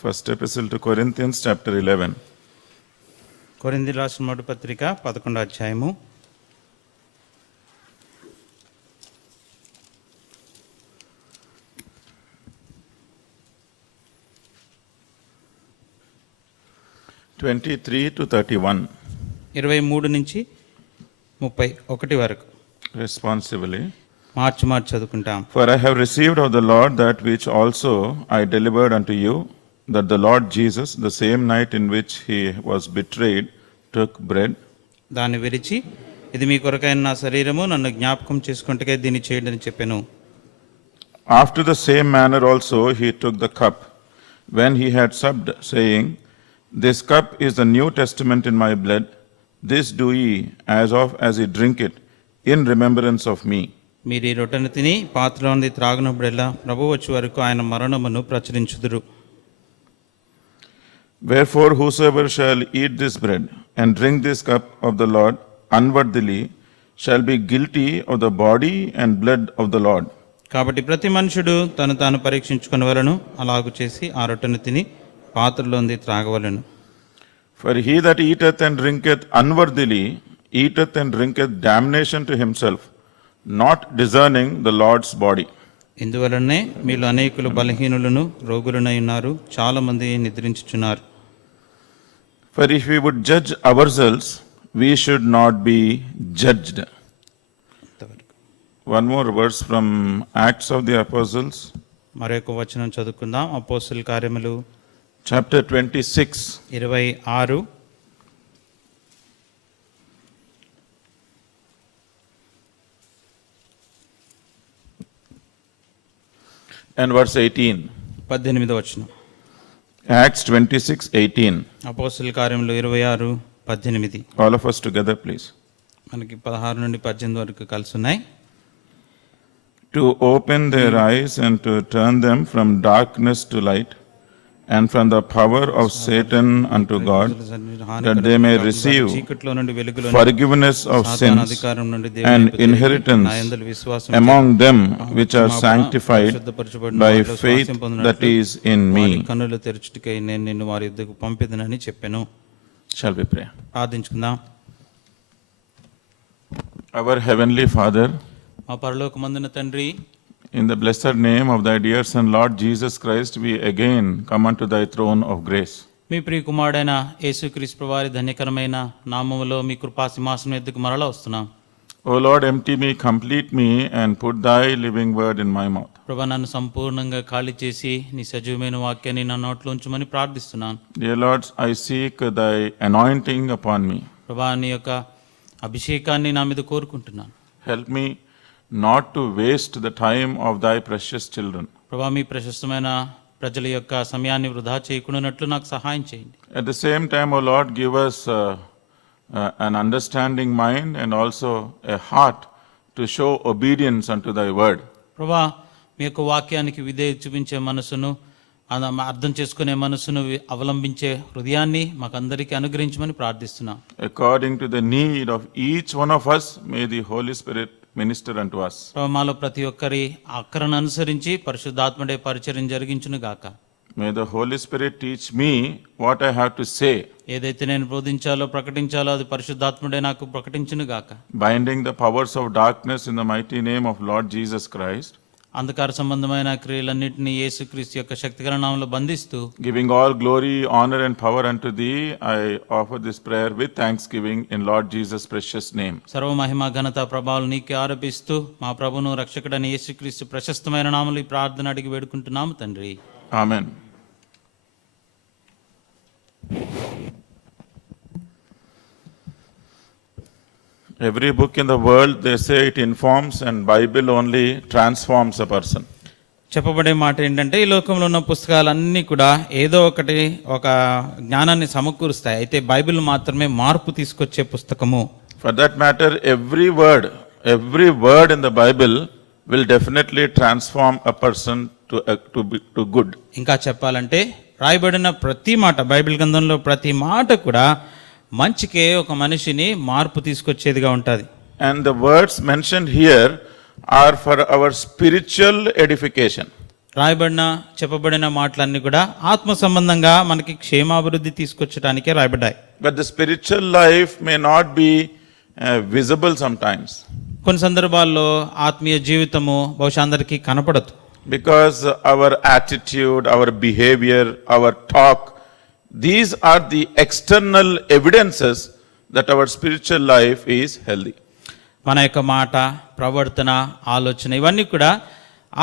First Epistle to Corinthians, chapter 11. కొరింథీయులకు రాసిన మొదటి పత్రిక 11వ అధ్యాయము. (23 to 31). 23 నుంచి 31 వరకు Responsively. మార్చి చదువుకుంటాం. For I have received of the Lord that which also I delivered unto you, that the Lord Jesus, the same night in which he was betrayed, took bread. దాన్ని విరిచి, ఇది మీ కొరకైన నా శరీరము, నన్ను జ్ఞాపకం చేసుకుంటకే దీన్ని చేయండి అని చెప్పాను. After the same manner also he took the cup, when he had supped, saying, This cup is the New Testament in my blood. This do ye, as ye drink it, in remembrance of me. మీరు ఈ రొట్టెను తిని పాత్రలోని త్రాగునప్పుడెల్లా ప్రభువు వచ్చే వరకు ఆయన మరణమును ప్రచురించుదురు. Wherefore whosoever shall eat this bread and drink this cup of the Lord unworthily shall be guilty of the body and blood of the Lord. కాబట్టి ప్రతి మనుషుడు తను తాను పరీక్షించుకొనవలెను, అలాగు చేసి ఆ రొట్టెను తిని పాత్రలోని త్రాగవలెను. For he that eateth and drinketh unworthily eateth and drinketh damnation to himself, not discerning the Lord's body. ఇందువలనే మీలో అనేకులు బలహీనులను రోగులనై ఉన్నారు, చాలా మంది నిద్రించుచున్నారు. For if we would judge ourselves, we should not be judged. One more verse from Acts of the Apostles, మరొక వచనం చదువుకుందాం. అపోస్తలుల కార్యములు chapter 26. 26 and verse 18. 18వ వచనం. Acts 26:18. అపోస్తలుల కార్యములు 26:18. All of us together, please. మనకి 16 నుండి 18 వరకు కలిసి ఉన్నాయి. To open their eyes and to turn them from darkness to light, and from the power of Satan unto God, that they may receive forgiveness of sins and inheritance among them which are sanctified by faith that is in me. కన్నులు తెరుచుటకై నేను నిన్ను వారి యొద్దకు పంపెదనని చెప్పెను. Shall we pray? ప్రార్థించుకుందాం. Our heavenly Father, మా పరలోకమందున తండ్రి, in the blessed name of thy dear Son Lord Jesus Christ, we again come unto thy throne of grace. మీ ప్రియ కుమారుడైన యేసుక్రీస్తు ప్రభువారి ధన్యకరమైన నామములో మీ కృపా సింహాసనం ఎద్దుకు మరలా వస్తున్నాం. O Lord, empty me, complete me, and put thy living word in my mouth. ప్రభా, నన్ను సంపూర్ణంగా ఖాళీ చేసి నీ సజీవమైన వాక్యాన్ని నా నోట్లో ఉంచమని ప్రార్థిస్తున్నాను. Dear Lord, I seek thy anointing upon me. ప్రభా, నీ యొక్క అభిషేకాన్ని నా మీద కోరుకుంటున్నాను. Help me not to waste the time of thy precious children. ప్రభా, మీ ప్రశస్తమైన ప్రజల యొక్క సమయాన్ని వృధా చేయకుండానట్లు నాకు సహాయం చేయండి. At the same time, O Lord, give us an understanding mind and also a heart to show obedience unto thy word. ప్రభా, మీ యొక్క వాక్యానికి విధేయత చూపించే మనసును, అర్థం చేసుకునే మనసును అవలంబించే హృదయాన్ని మాకందరికీ అనుగ్రహించమని ప్రార్థిస్తున్నాం. According to the need of each one of us, may the Holy Spirit minister unto us. మాలో ప్రతి ఒక్కరి అక్కరను అనుసరించి పరిశుద్ధాత్ముడే పరిచర్యం జరిగించును గాక. May the Holy Spirit teach me what I have to say. ఏదైతే నేను బోధించాలో ప్రకటించాలో అది పరిశుద్ధాత్ముడే నాకు ప్రకటించును గాక. Binding the powers of darkness in the mighty name of Lord Jesus Christ. అంధకార సంబంధమైన క్రియలన్నింటినీ యేసుక్రీస్తు యొక్క శక్తిగల నామములో బంధిస్తూ, Giving all glory, honor and power unto thee, I offer this prayer with thanksgiving in Lord Jesus' precious name. సర్వ మహిమ ఘనత ప్రభావాలు నీకే ఆరోపిస్తూ మా ప్రభువును రక్షకుడైన యేసుక్రీస్తు ప్రశస్తమైన నామములో ఈ ప్రార్థన అడిగి వేడుకుంటున్నాము తండ్రి. Amen. Every book in the world, they say it informs, and Bible only transforms a person. చెప్పబడే మాట ఏంటంటే, ఈ లోకంలో ఉన్న పుస్తకాలన్నీ కూడా ఏదో ఒక జ్ఞానాన్ని సమకూరుస్తాయి, అయితే బైబిల్ మాత్రమే మార్పు తీసుకొచ్చే పుస్తకము. For that matter, every word in the Bible will definitely transform a person to good. ఇంకా చెప్పాలంటే రాయబడిన ప్రతి మాట, బైబిల్ గ్రంథంలో ప్రతి మాట కూడా మంచికే ఒక మనిషిని మార్పు తీసుకొచ్చేదిగా ఉంటుంది. And the words mentioned here are for our spiritual edification. రాయబడిన చెప్పబడిన మాటలన్నీ కూడా ఆత్మ సంబంధంగా మనకి క్షేమాభివృద్ధి తీసుకొచ్చడానికే రాయబడ్డాయి. But the spiritual life may not be visible sometimes, కొన్ని సందర్భాల్లో ఆత్మీయ జీవితము బహుశా అందరికీ కనపడదు. because our attitude, our behavior, our talk, these are the external evidences that our spiritual life is healthy. మన యొక్క మాట, ప్రవర్తన, ఆలోచన ఇవన్నీ కూడా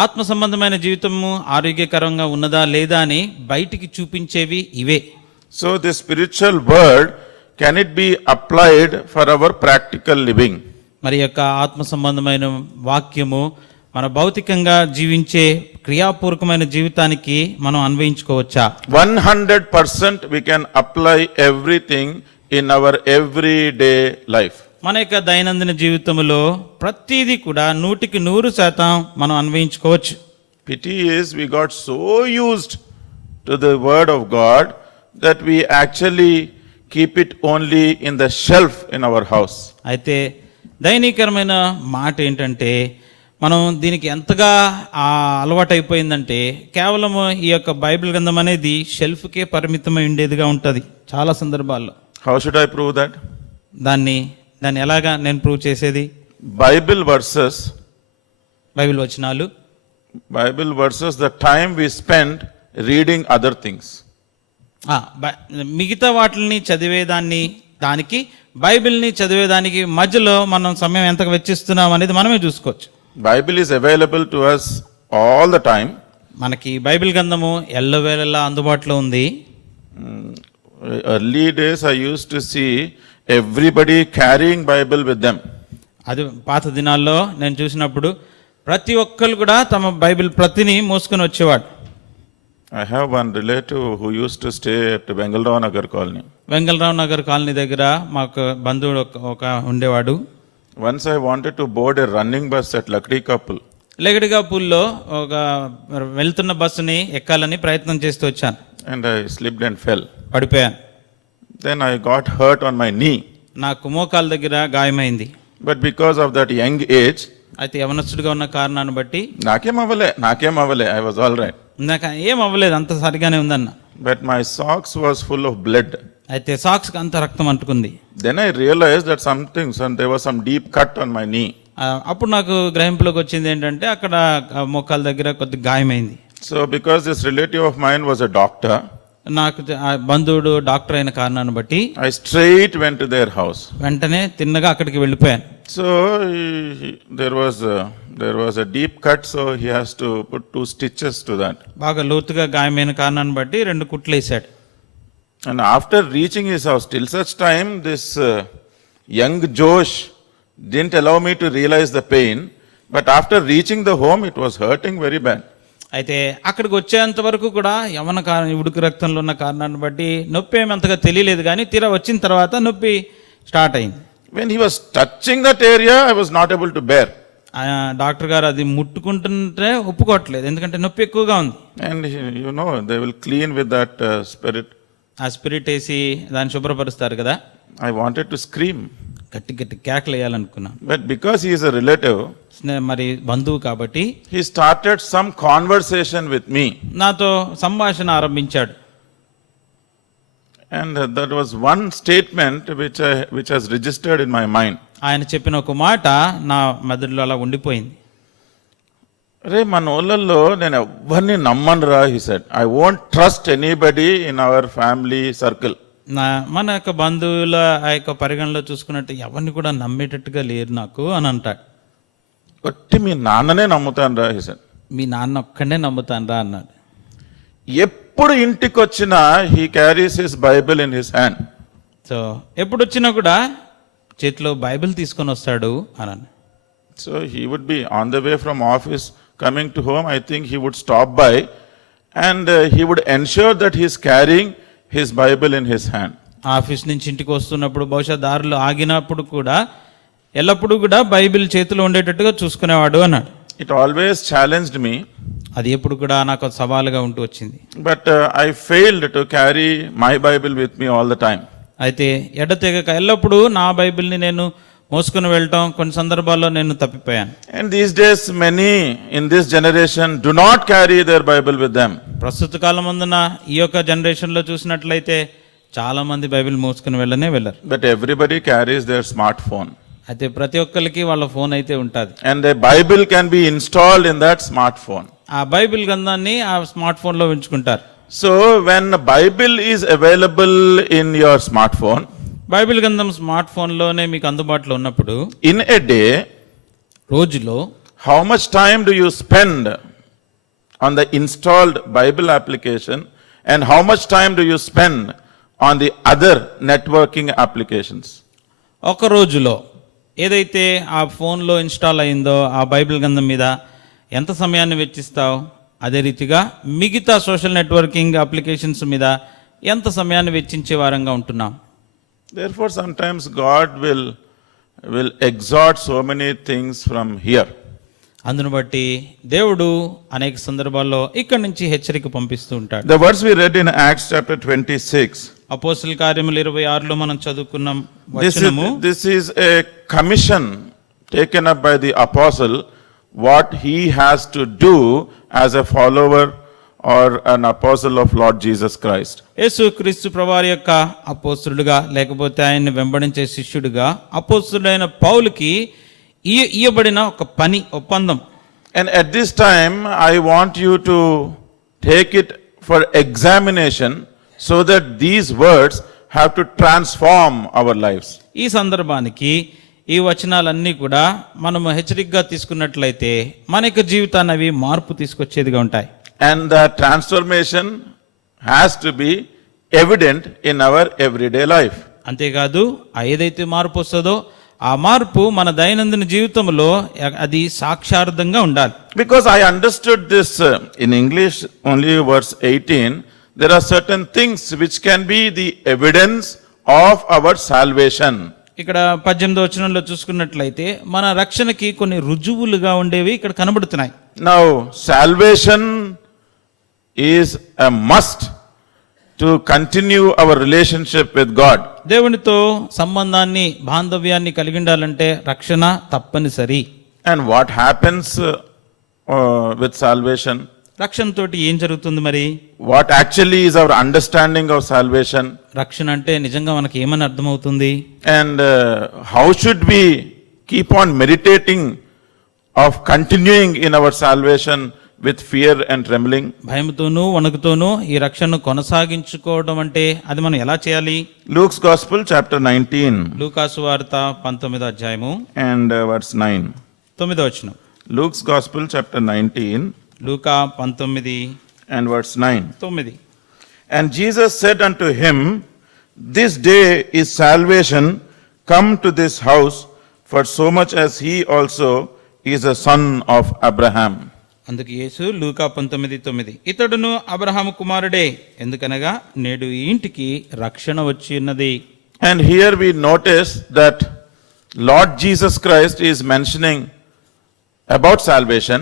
ఆత్మ సంబంధమైన జీవితము ఆరోగ్యకరంగా ఉన్నదా లేదా అని బయటికి చూపించేవి ఇవే. So the spiritual word, can it be applied for our practical living? మరి యొక్క ఆత్మ సంబంధమైన వాక్యము మన భౌతికంగా జీవించే క్రియాపూర్వకమైన జీవితానికి మనం అన్వయించుకోవచ్చా? 100% we can apply everything in our everyday life. మన యొక్క దైనందిన జీవితంలో ప్రతిదీ కూడా 100% మనం అన్వయించుకోవచ్చు. Pity is we got so used to the word of God that we actually keep it only in the shelf in our house. అయితే దైనికరమైన మాట ఏంటంటే మనం దీనికి ఎంతగా అలవాటు అయిపోయిందంటే కేవలం ఈ యొక్క బైబిల్ గ్రంథం అనేది షెల్ఫ్కే పరిమితమై ఉండేదిగా ఉంటుంది చాలా సందర్భాల్లో. How should I prove that? దాన్ని ఎలాగా నేను ప్రూవ్ చేసేది? Bible verses, బైబిల్ వచనాలు, the time we spend reading other things. మిగతా వాటిని దానికి బైబిల్ని చదివేదానికి మధ్యలో మనం సమయం ఎంత వెచ్చిస్తున్నాం అనేది మనమే చూసుకోవచ్చు. Bible is available to us all the time. మనకి బైబిల్ గ్రంథము ఎల్లవేళలా అందుబాటులో ఉంది. Early days I used to see everybody carrying Bible with them. అది పాత దినాల్లో నేను చూసినప్పుడు ప్రతి ఒక్కరు కూడా తమ బైబిల్ ప్రతిని మోసుకొని వచ్చేవాడు. I have one relative who used to stay at Bengalrao Nagar colony. Vengalrao Nagar colony దగ్గర మాకు బంధువుడు ఒక ఉండేవాడు. Once I wanted to board a running bus at Lakdi Kapul. లెగడిగాపూల్లో ఒక వెళ్తున్న బస్సుని ఎక్కాలని ప్రయత్నం చేస్తూ వచ్చాను. And I slipped and fell. పడిపోయాను. Then I got hurt on my knee. నాకు మోకాల దగ్గర గాయమైంది. But because of that young age, అయితే యవనస్తుడిగా ఉన్న కారణాన్ని బట్టి నాకేం అవ్వలే, I was all right. నాకు ఏం అవ్వలేదు, అంత సరిగానే ఉందన్న. But my socks was full of blood. అయితే సాక్స్కి అంత రక్తం అంటుకుంది. Then I realized that there was some deep cut on my knee. అప్పుడు నాకు గ్రహింపులోకి వచ్చింది ఏంటంటే అక్కడ మోకాల దగ్గర కొద్ది గాయమైంది. So because this relative of mine was a doctor, నాకు ఆ బంధువుడు డాక్టర్ అయిన కారణాన్ని బట్టి I straight went to their house. వెంటనే తిన్నగా అక్కడికి వెళ్ళిపోయాను. So there was a deep cut, so he has to put 2 stitches to that. బాగా లోతుగా గాయమైన కారణాన్ని బట్టి 2 కుట్లు వేశాడు. And after reaching his house, till such time this young Josh didn't allow me to realize the pain, but after reaching the home it was hurting very bad. అయితే అక్కడికి వచ్చేంత వరకు కూడా యవన ఉడుకు రక్తంలో ఉన్న కారణాన్ని బట్టి నొప్పి ఏమంతగా తెలియలేదు, కానీ తీరా వచ్చిన తర్వాత నొప్పి స్టార్ట్ అయింది. When he was touching that area, I was not able to bear. Doctor గారు అది ముట్టుకుంటుంటే ఒప్పుకోవట్లేదు, ఎందుకంటే నొప్పి ఎక్కువగా ఉంది. And they will clean with that spirit. ఆ స్పిరిట్ వేసి దాన్ని శుభ్రపరుస్తారు కదా. I wanted to scream. గట్టి కేకలు వేయాలనుకున్నా. But because he is a relative, మరి బంధువు కాబట్టి he started some conversation with me. నాతో సంభాషణ ఆరంభించాడు. And that was one statement which has registered in my mind. ఆయన చెప్పిన ఒక మాట నా మెదడులో అలా ఉండిపోయింది. రే మన ఊళ్ళల్లో నేను ఎవరిని నమ్మనురా, he said. I won't trust anybody in our family circle. మన యొక్క బంధువుల ఆ యొక్క పరిగణలో చూసుకున్నట్టు ఎవరిని కూడా నమ్మేటట్టుగా లేరు నాకు అని అంటాడు. ఒట్టి మీ నాన్ననే నమ్ముతాను రా, he said. మీ నాన్న ఒక్కడే నమ్ముతాను రా అన్నాడు. ఎప్పుడు ఇంటికి వచ్చినా he carries his Bible in his hand. So ఎప్పుడు వచ్చినా కూడా చేతిలో బైబిల్ తీసుకొని వస్తాడు అన్నాను. So he would be on the way from office coming to home. I think he would stop by and he would ensure that he is carrying his Bible in his hand. Office నుంచి ఇంటికి వస్తున్నప్పుడు బహుశా దారిలో ఆగినప్పుడు కూడా ఎల్లప్పుడూ కూడా Bible చేతిలో ఉండేటట్టుగా చూసుకునేవాడు అన్నాడు. It always challenged me. అది ఎప్పుడు కూడా నాకు సవాలుగా ఉంటూ వచ్చింది. But I failed to carry my Bible with me all the time. అయితే ఎడతెగక ఎల్లప్పుడూ నా బైబిల్ని నేను మోసుకుని వెళ్ళటం కొన్ని సందర్భాల్లో నేను తప్పిపోయాను. And these days, many in this generation do not carry their Bible with them. ప్రస్తుత కాలం అందున ఈ యొక్క జనరేషన్లో చూసినట్లయితే చాలా మంది బైబిల్ మోసుకుని వెళ్ళరు. But everybody carries their smartphone. అయితే ప్రతి ఒక్కరికి వాళ్ళ ఫోన్ అయితే ఉంటుంది. And the Bible can be installed in that smartphone. ఆ బైబిల్ గ్రంథాన్ని ఆ స్మార్ట్ ఫోన్లో ఉంచుకుంటారు. So when the Bible is available in your smartphone, Bible గ్రంథం స్మార్ట్ ఫోన్లోనే మీకు అందుబాటులో ఉన్నప్పుడు in a day, రోజులో how much time do you spend on the installed Bible application and how much time do you spend on the other networking applications? ఒక రోజులో ఏదైతే ఆ ఫోన్లో ఇన్స్టాల్ అయిందో ఆ బైబిల్ గ్రంథం మీద ఎంత సమయాన్ని వెచ్చిస్తావు, అదే రీతిగా మిగతా సోషల్ నెట్వర్కింగ్ అప్లికేషన్స్ మీద ఎంత సమయాన్ని వెచ్చించే వారంగా ఉంటున్నాం. Therefore, sometimes God will exhort so many things from here. అందును బట్టి దేవుడు అనేక సందర్భాల్లో ఇక్కడి నుంచి హెచ్చరిక పంపిస్తూ ఉంటాడు. The verse we read in Acts chapter 26, అపోస్తల కార్యములు 26లో మనం చదువుకున్నాం వచనము. this is a commission taken up by the apostle, what he has to do as a follower or an apostle of Lord Jesus Christ. యేసు క్రీస్తు ప్రభువారి యొక్క అపోస్తలుడుగా లేకపోతే ఆయన్ని వెంబడించే శిష్యుడిగా అపోస్తలుడైన పౌలుకి ఇయ్యబడిన ఒక పని ఒప్పందం. And at this time, I want you to take it for examination so that these words have to transform our lives. ఈ సందర్భానికి ఈ వచనాలన్నీ కూడా మనము హెచ్చరికగా తీసుకున్నట్లయితే మన యొక్క జీవితాన్ని అవి మార్పు తీసుకొచ్చేదిగా ఉంటాయి. And the transformation has to be evident in our everyday life. అంతేకాదు ఆ ఏదైతే మార్పు వస్తుందో ఆ మార్పు మన దైనందిన జీవితంలో అది సాక్షార్థంగా ఉండాలి. Because I understood this in English, only verse 18, there are certain things which can be the evidence of our salvation. ఇక్కడ 18వ వచనంలో చూసుకున్నట్లయితే మన రక్షణకి కొన్ని రుజువులుగా ఉండేవి ఇక్కడ కనబడుతున్నాయి. Now, salvation is a must to continue our relationship with God. దేవునితో సంబంధాన్ని బాంధవ్యాన్ని కలిగి ఉండాలంటే రక్షణ తప్పనిసరి. And what happens with salvation? రక్షణతోటి ఏం జరుగుతుంది మరి? What actually is our understanding of salvation? రక్షణ అంటే నిజంగా మనకి ఏమని అర్థమవుతుంది? And how should we keep on meditating of continuing in our salvation with fear and trembling? భయముతోనూ వణుకుతోనూ ఈ రక్షణను కొనసాగించుకోవడం అంటే అది మనం ఎలా చేయాలి? Luke's Gospel chapter 19 లూకాసు వార్త 19వ అధ్యాయము and verse 9. 9వ వచనం. Luke's Gospel chapter 19 Luka 19 and verse 9. 9. And Jesus said unto him, this day is salvation come to this house, for so much as he also is a son of Abraham. అందుకు యేసు లూకా 19:9 ఇతడును అబ్రహాము కుమారుడే, ఎందుకనగా నేడు ఈ ఇంటికి రక్షణ వచ్చి ఉన్నది. And here we notice that Lord Jesus Christ is mentioning about salvation.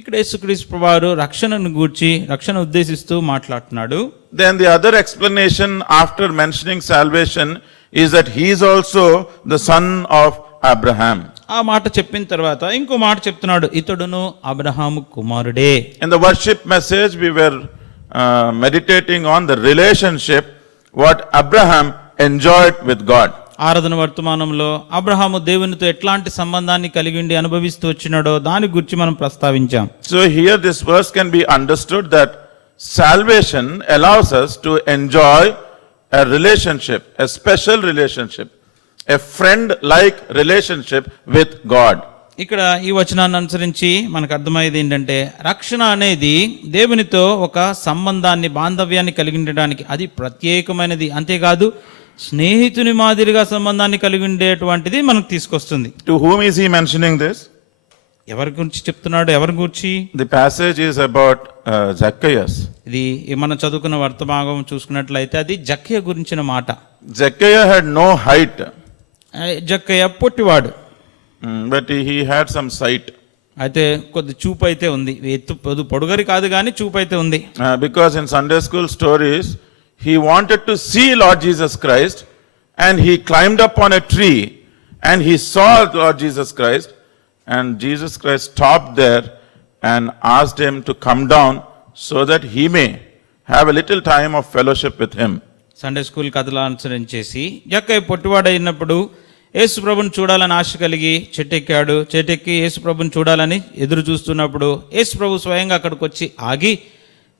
ఇక్కడ యేసుక్రీస్తు ప్రభువారు రక్షణను గూర్చి రక్షణ ఉద్దేశిస్తూ మాట్లాడుతున్నాడు. Then the other explanation after mentioning salvation is that he is also the son of Abraham. ఆ మాట చెప్పిన తర్వాత ఇంకో మాట చెప్తున్నాడు, ఇతడును అబ్రహాము కుమారుడే. In the worship message we were meditating on the relationship what Abraham enjoyed with God. ఆరాధన వర్తమానంలో అబ్రహాము దేవునితో ఎట్లాంటి సంబంధాన్ని కలిగి ఉండి అనుభవిస్తూ వచ్చినాడో దాని గురించి మనం ప్రస్తావించాం. So here this verse can be understood that salvation allows us to enjoy a relationship, a special relationship, a friend-like relationship with God. ఇక్కడ ఈ వచనాన్ని అనుసరించి మనకు అర్థమయ్యేది ఏంటంటే రక్షణ అనేది దేవునితో ఒక సంబంధాన్ని బాంధవ్యాన్ని కలిగి ఉండడానికి అది ప్రత్యేకమైనది. అంతేకాదు స్నేహితుని మాదిరిగా సంబంధాన్ని కలిగి ఉండేటువంటిది మనకు తీసుకొస్తుంది. To whom is he mentioning this? ఎవరి గురించి చెప్తున్నాడు? ఎవరి గురించి? The passage is about Zacchaeus. ఇది మనం చదువుకున్న వర్తమానం చూసుకున్నట్లయితే అది జక్కయ్య గురించిన మాట. Zacchaeus had no height, Jakkayya పొట్టివాడు, but he had some sight. అయితే కొద్ది చూపు అయితే ఉంది. ఎత్తు పొడుగరి కాదు కానీ చూపు అయితే ఉంది. Because in Sunday school stories he wanted to see Lord Jesus Christ and he climbed up on a tree And he saw Lord Jesus Christ, and Jesus Christ stopped there and asked him to come down so that he may have a little time of fellowship with him. Sunday school కథలు అనుసరించేసి జక్కయ్య పొట్టివాడైనప్పుడు యేసు ప్రభుని చూడాలని ఆశ కలిగి చెట్టెక్కాడు. చెట్టెక్కి యేసు ప్రభుని చూడాలని ఎదురు చూస్తున్నప్పుడు యేసు ప్రభు స్వయంగా అక్కడికి వచ్చి ఆగి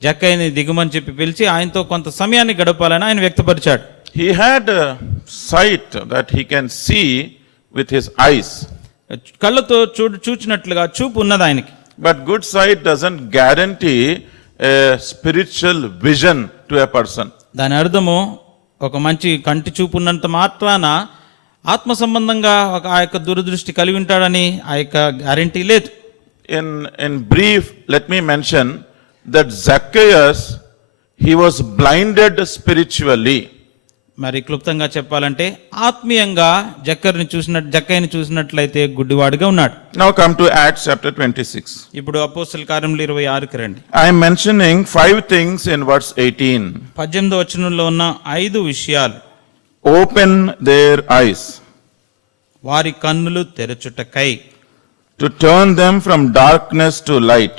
జక్కయ్యని దిగుమని చెప్పి పిలిచి ఆయనతో కొంత సమయాన్ని గడపాలని ఆయన వ్యక్తపరిచాడు. He had sight that he can see with his eyes. కళ్ళతో చూచినట్లుగా చూపు ఉన్నది ఆయనకి. But good sight doesn't guarantee a spiritual vision to a person. దాని అర్థము ఒక మంచి కంటి చూపు ఉన్నంత మాత్రాన ఆత్మ సంబంధంగా ఆ యొక్క దూరదృష్టి కలిగి ఉంటాడని ఆ యొక్క గ్యారెంటీ లేదు. In brief, let me mention that Zacchaeus, he was blinded spiritually. మరి క్లుప్తంగా చెప్పాలంటే ఆత్మీయంగా జక్కయ్యని చూసినట్లయితే గుడ్డివాడుగా ఉన్నాడు. Now come to Acts chapter 26. ఇప్పుడు అపోస్తల కార్యములు 26కి రండి. I am mentioning 5 things in verse 18. 18వ వచనంలో ఉన్న 5 విషయాలు. Open their eyes, వారి కన్నులు తెరచుటకై, to turn them from darkness to light,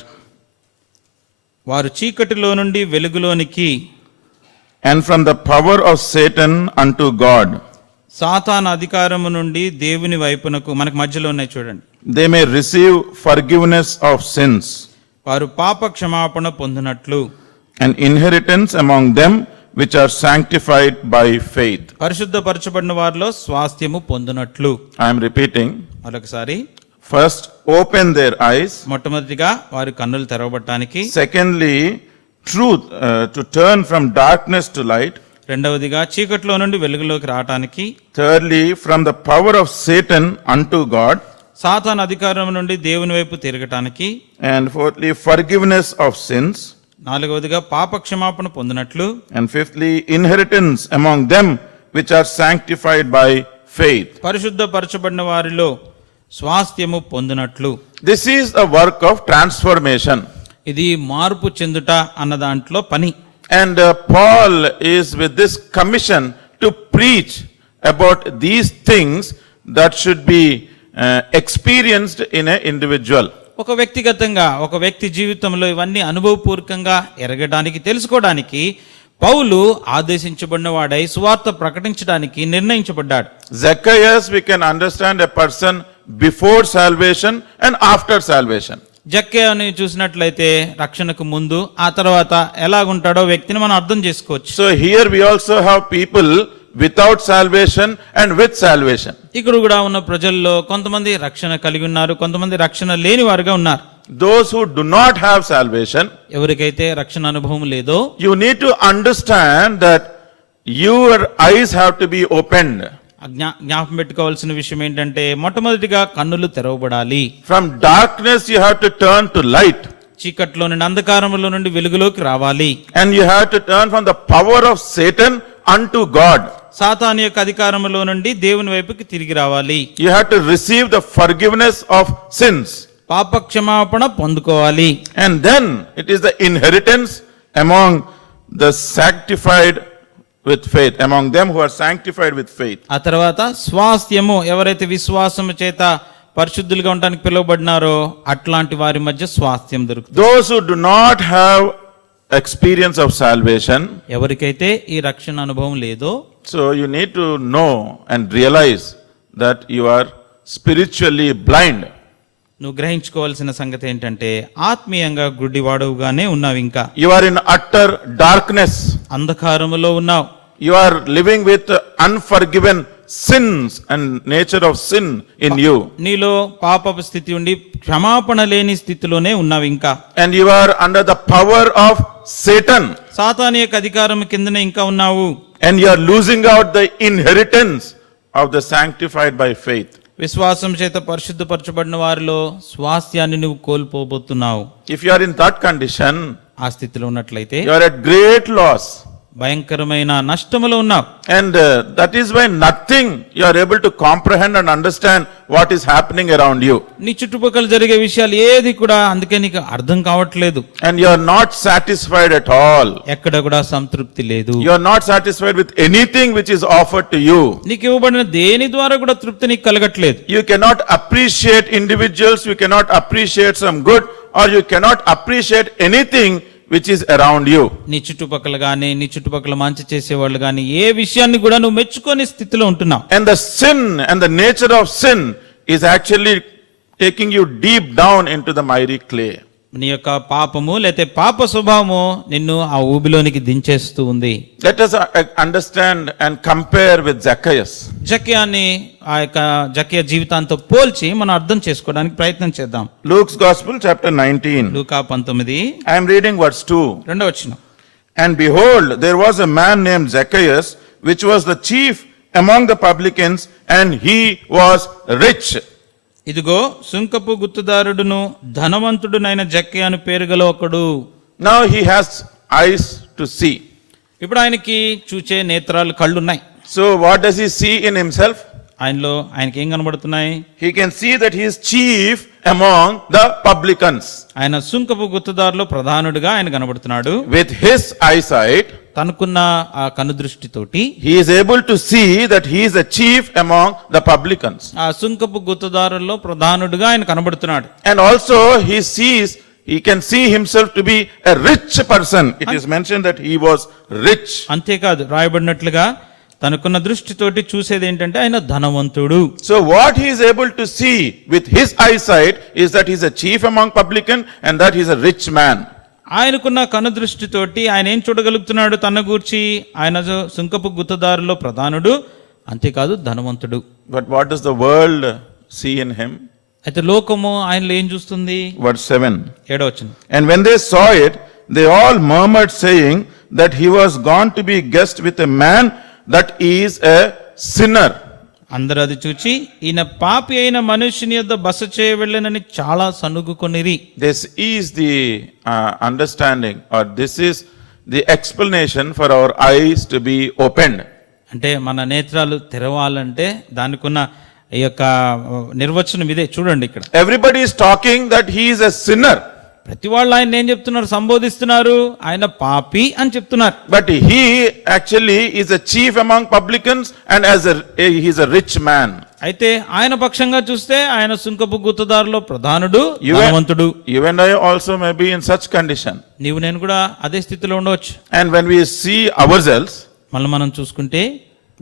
వారు చీకటిలో నుండి వెలుగులోనికి, and from the power of Satan unto God. సాతాను అధికారము నుండి దేవుని వైపునకు. మనకు మధ్యలో ఉన్నాయి చూడండి. They may receive forgiveness of sins, వారు పాప క్షమాపణ పొందినట్లు, an inheritance among them which are sanctified by faith. పరిశుద్ధపరచబడిన వారిలో స్వాస్థ్యము పొందినట్లు. I am repeating. మరొకసారి. First, open their eyes. మొట్టమొదటిగా వారి కన్నులు తెరవబడటానికి. Secondly, truth, to turn from darkness to light. రెండవదిగా చీకట్లో నుండి వెలుగులోకి రావటానికి. Thirdly, from the power of Satan unto God. సాతాను అధికారం నుండి దేవుని వైపు తిరగటానికి. And fourthly, forgiveness of sins. నాలుగవదిగా పాప క్షమాపణ పొందినట్లు. And fifthly, inheritance among them which are sanctified by faith. పరిశుద్ధపరచబడిన వారిలో స్వాస్థ్యము పొందినట్లు. This is a work of transformation. ఇది మార్పు చెందుట అన్న దాంట్లో పని. And Paul is with this commission to preach about these things that should be experienced in an individual. ఒక వ్యక్తిగతంగా ఒక వ్యక్తి జీవితంలో ఇవన్నీ అనుభవపూర్వకంగా ఎరగడానికి తెలుసుకోవడానికి పౌలు ఆదేశించబడిన వాడై సువార్త ప్రకటించడానికి నిర్ణయించబడ్డాడు. Zacchaeus, we can understand a person before salvation and after salvation. జక్కయ్యని చూసినట్లయితే రక్షణకు ముందు ఆ తర్వాత ఎలాగుంటాడో వ్యక్తిని మనం అర్థం చేసుకోవచ్చు. So here we also have people without salvation and with salvation. ఇక్కడ కూడా ఉన్న ప్రజల్లో కొంతమంది రక్షణ కలిగి ఉన్నారు, కొంతమంది రక్షణ లేని వారుగా ఉన్నారు. Those who do not have salvation, ఎవరికైతే రక్షణ అనుభవం లేదో, you need to understand that your eyes have to be opened. జ్ఞాపకం పెట్టుకోవాల్సిన విషయం ఏంటంటే మొట్టమొదటిగా కన్నులు తెరవబడాలి. From darkness you have to turn to light. చీకట్లో నుండి అంధకారంలో నుండి వెలుగులోకి రావాలి. And you have to turn from the power of Satan unto God. సాతాను యొక్క అధికారంలో నుండి దేవుని వైపుకి తిరిగి రావాలి. You have to receive the forgiveness of sins. పాప క్షమాపణ పొందుకోవాలి. And then it is the inheritance among the sanctified with faith, among them who are sanctified with faith. ఆ తర్వాత స్వాస్థ్యము, ఎవరైతే విశ్వాసము చేత పరిశుద్ధులుగా ఉండడానికి పిలువబడినారో అట్లాంటి వారి మధ్య స్వాస్థ్యం దొరుకుతుంది. Those who do not have experience of salvation, ఎవరికైతే ఈ రక్షణ అనుభవం లేదో, so you need to know and realize that you are spiritually blind. నువ్వు గ్రహించుకోవాల్సిన సంగతి ఏంటంటే ఆత్మీయంగా గుడ్డివాడుగానే ఉన్నావు. ఇంకా You are in utter darkness. అంధకారములో ఉన్నావు. You are living with unforgiven sins and nature of sin in you. నీలో పాపపు స్థితి ఉండి క్షమాపణ లేని స్థితిలోనే ఉన్నావు ఇంకా. And you are under the power of Satan. సాతాను యొక్క అధికారం కిందనే ఇంకా ఉన్నావు. And you are losing out the inheritance of the sanctified by faith. విశ్వాసం చేత పరిశుద్ధపరచబడిన వారిలో స్వాస్థ్యాన్ని నువ్వు కోల్పోబోతున్నావు. If you are in that condition, ఆ స్థితిలో ఉన్నట్లయితే you are at great loss. భయంకరమైన నష్టములో ఉన్నావు. And that is why nothing you are able to comprehend and understand what is happening around you. నీ చుట్టుపక్కల జరిగే విషయాలు ఏది కూడా అందుకే నీకు అర్థం కావట్లేదు. And you are not satisfied at all. ఎక్కడ కూడా సంతృప్తి లేదు. You are not satisfied with anything which is offered to you. నీకు ఇవ్వబడిన దేని ద్వారా కూడా తృప్తి నీకు కలగట్లేదు. You cannot appreciate individuals, you cannot appreciate some good, or you cannot appreciate anything which is around you. నీ చుట్టుపక్కల గానీ నీ చుట్టుపక్కల మంచి చేసేవాళ్ళు గానీ ఏ విషయాన్ని కూడా నువ్వు మెచ్చుకోని స్థితిలో ఉంటున్నావు. And the sin and the nature of sin is actually taking you deep down into the miry clay. నీ యొక్క పాపము లేతే పాప స్వభావము నిన్ను ఆ ఊబిలోనికి దించేస్తూ ఉంది. Let us understand and compare with Zacchaeus. జక్కయాని ఆ యొక్క జక్కయ జీవితాంతో పోల్చి మనం అర్థం చేసుకోవడానికి ప్రయత్నం చేద్దాం. Luke's Gospel, chapter 19. Luka 19 I am reading verse 2. రెండవ వచనం. And behold, there was a man named Zacchaeus, which was the chief among the publicans, and he was rich. ఇదిగో సుంకపు గుత్తుదారుడును ధనవంతుడునైన జక్కయ అని పేరు గల ఒకడు. Now he has eyes to see. ఇప్పుడు ఆయనకి చూచే నేత్రాలు కళ్ళున్నాయి. So what does he see in himself? ఆయనకి ఏం కనబడుతున్నాయి? He can see that he is chief among the publicans. ఆయన సుంకపు గుత్తుదారులో ప్రధానుడిగా ఆయన కనబడుతున్నాడు. With his eyesight, తనకున్న ఆ కనుదృష్టితోటి he is able to see that he is the chief among the publicans. ఆ సుంకపు గుత్తుదారుల్లో ప్రధానుడిగా ఆయన కనబడుతున్నాడు. And also he can see himself to be a rich person. It is mentioned that he was rich. అంతేకాదు రాయబడినట్లుగా తనకున్న దృష్టితోటి చూసేది ఏంటంటే ఆయన ధనవంతుడు. So what he is able to see with his eyesight is that he is a chief among publican and that he is a rich man. ఆయనకున్న కనుదృష్టితోటి ఆయన ఏం చూడగలుగుతున్నాడు? తన గూర్చి ఆయన సుంకపు గుత్తదారులో ప్రధానుడు, అంతేకాదు ధనవంతుడు. But what does the world see in him? అయితే లోకము ఆయనలో ఏం చూస్తుంది? Verse 7. 7వ వచనం. And when they saw it, they all murmured, saying that he was gone to be guest with a man that is a sinner. అందరూ అది చూచి ఈయన పాపి అయిన మనుషుని యొద్ద బస చేయవెళ్ళనని చాలా సనుగుకొనిరి. This is the understanding, or this is the explanation for our eyes to be opened. అంటే మన నేత్రాలు తెరవాలంటే దానికున్న ఈ యొక్క నిర్వచనం ఇదే. చూడండి ఇక్కడ Everybody is talking that he is a sinner. ప్రతి వాళ్ళు ఆయన ఏం చెప్తున్నారు? సంబోధిస్తున్నారు. ఆయన పాపి అని చెప్తున్నారు. But he actually is a chief among publicans and he is a rich man. అయితే ఆయన పక్షంగా చూస్తే ఆయన సుంకపు గుత్తదారులో ప్రధానుడు, ధనవంతుడు. You and I also may be in such condition. నీవు నేను కూడా అదే స్థితిలో ఉండవచ్చు. And when we see ourselves మళ్ళీ మనం చూసుకుంటే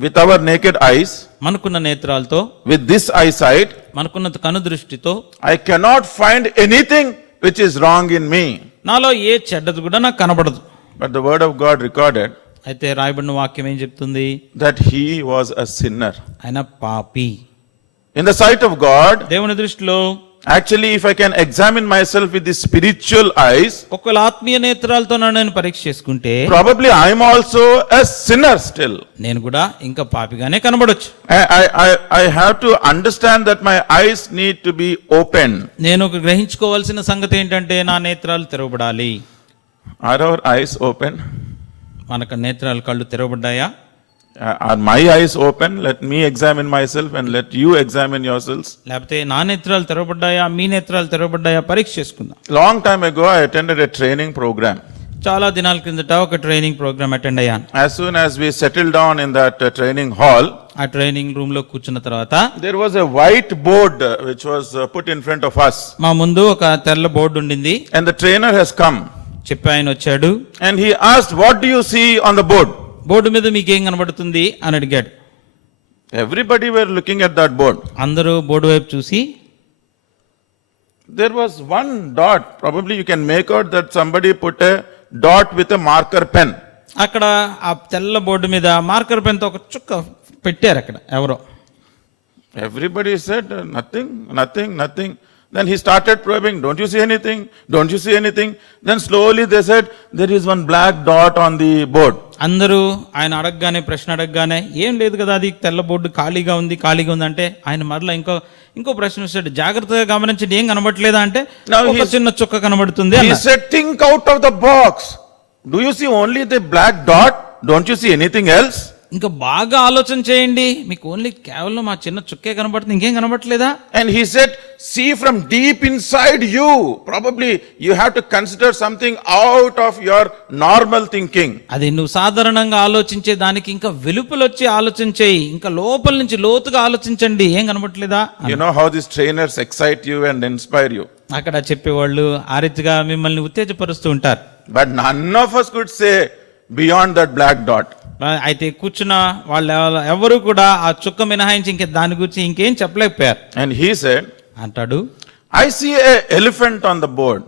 with our naked eyes, మనకున్న నేత్రాలతో, with this eyesight, మనకున్న కనుదృష్టితో I cannot find anything which is wrong in me. నాలో ఏ చెడ్డది కూడా నాకు కనబడదు. But the word of God recorded అయితే రాయబడిన వాక్యం ఏం చెప్తుంది? that he was a sinner. ఆయన పాపి. In the sight of God, దేవుని దృష్టిలో actually if I can examine myself with the spiritual eyes, ఒకవేళ ఆత్మీయ నేత్రాలతో నేను పరీక్ష చేసుకుంటే probably I am also a sinner still. నేను కూడా ఇంకా పాపిగానే కనబడొచ్చు. I have to understand that my eyes need to be open. నేను గ్రహించుకోవాల్సిన సంగతి ఏంటంటే నా నేత్రాలు తెరవబడాలి. Are our eyes open? మనకు నేత్రాలు కళ్ళు తెరవబడ్డాయా? Are my eyes open? Let me examine myself and let you examine yourselves. లేకపోతే నా నేత్రాలు తెరవబడ్డాయా, మీ నేత్రాలు తెరవబడ్డాయా పరీక్ష చేసుకుందాం. Long time ago I attended a training program. చాలా దినాల కిందట ఒక ట్రైనింగ్ ప్రోగ్రామ్ అటెండ్ అయ్యాను. As soon as we settled down in that training hall, ఆ ట్రైనింగ్ రూమ్ లో కూర్చున్న తర్వాత there was a white board which was put in front of us. మా ముందు ఒక తెల్ల బోర్డు ఉండింది. And the trainer has come. చెప్పి ఆయన వచ్చాడు. And he asked, what do you see on the board? Board మీద మీకేం కనబడుతుంది అని అడిగాడు. Everybody were looking at that board. అందరూ బోర్డు వైపు చూసి There was one dot. Probably you can make out that somebody put a dot with a marker pen. అక్కడ ఆ తెల్ల బోర్డు మీద మార్కర్ పెన్ తో ఒక చుక్క పెట్టారు అక్కడ ఎవరో. Everybody said nothing. Then he started probing, don't you see anything? Don't you see anything? Then slowly they said, there is one black dot on the board. అందరూ ఆయన ప్రశ్న అడగగానే ఏం లేదు కదా, అది తెల్ల బోర్డు ఖాళీగా ఉంది అంటే ఆయన మరలా ఇంకో ప్రశ్న వచ్చాడు. జాగ్రత్తగా గమనించండి, ఏం కనబడట్లేదా అంటే ఒక చిన్న చుక్క కనబడుతుంది. He said, think out of the box. Do you see only the black dot? don't you see anything else? ఇంకా బాగా ఆలోచన చేయండి, మీకు ఓన్లీ కేవలం ఆ చిన్న చుక్కే కనబడుతుంది, ఇంకేం కనబడట్లేదా? And he said, see from deep inside you. Probably you have to consider something out of your normal thinking. అది నువ్వు సాధారణంగా ఆలోచించే దానికి ఇంకా వెలుపలొచ్చి ఆలోచన చేయి, ఇంకా లోపల నుంచి లోతుగా ఆలోచించండి, ఏం కనబడట్లేదా? You know how these trainers excite you and inspire you. అక్కడ చెప్పేవాళ్ళు ఆ రీతిగా మిమ్మల్ని ఉత్తేజపరుస్తూ ఉంటారు. But none of us could say beyond that black dot. అయితే కూర్చున్న వాళ్ళు ఎవరు కూడా ఆ చుక్క మినహాయించి ఇంక దాని గురించి ఇంకేం చెప్పలేకపోయారు. And he said, అంటాడు, I see a elephant on the board.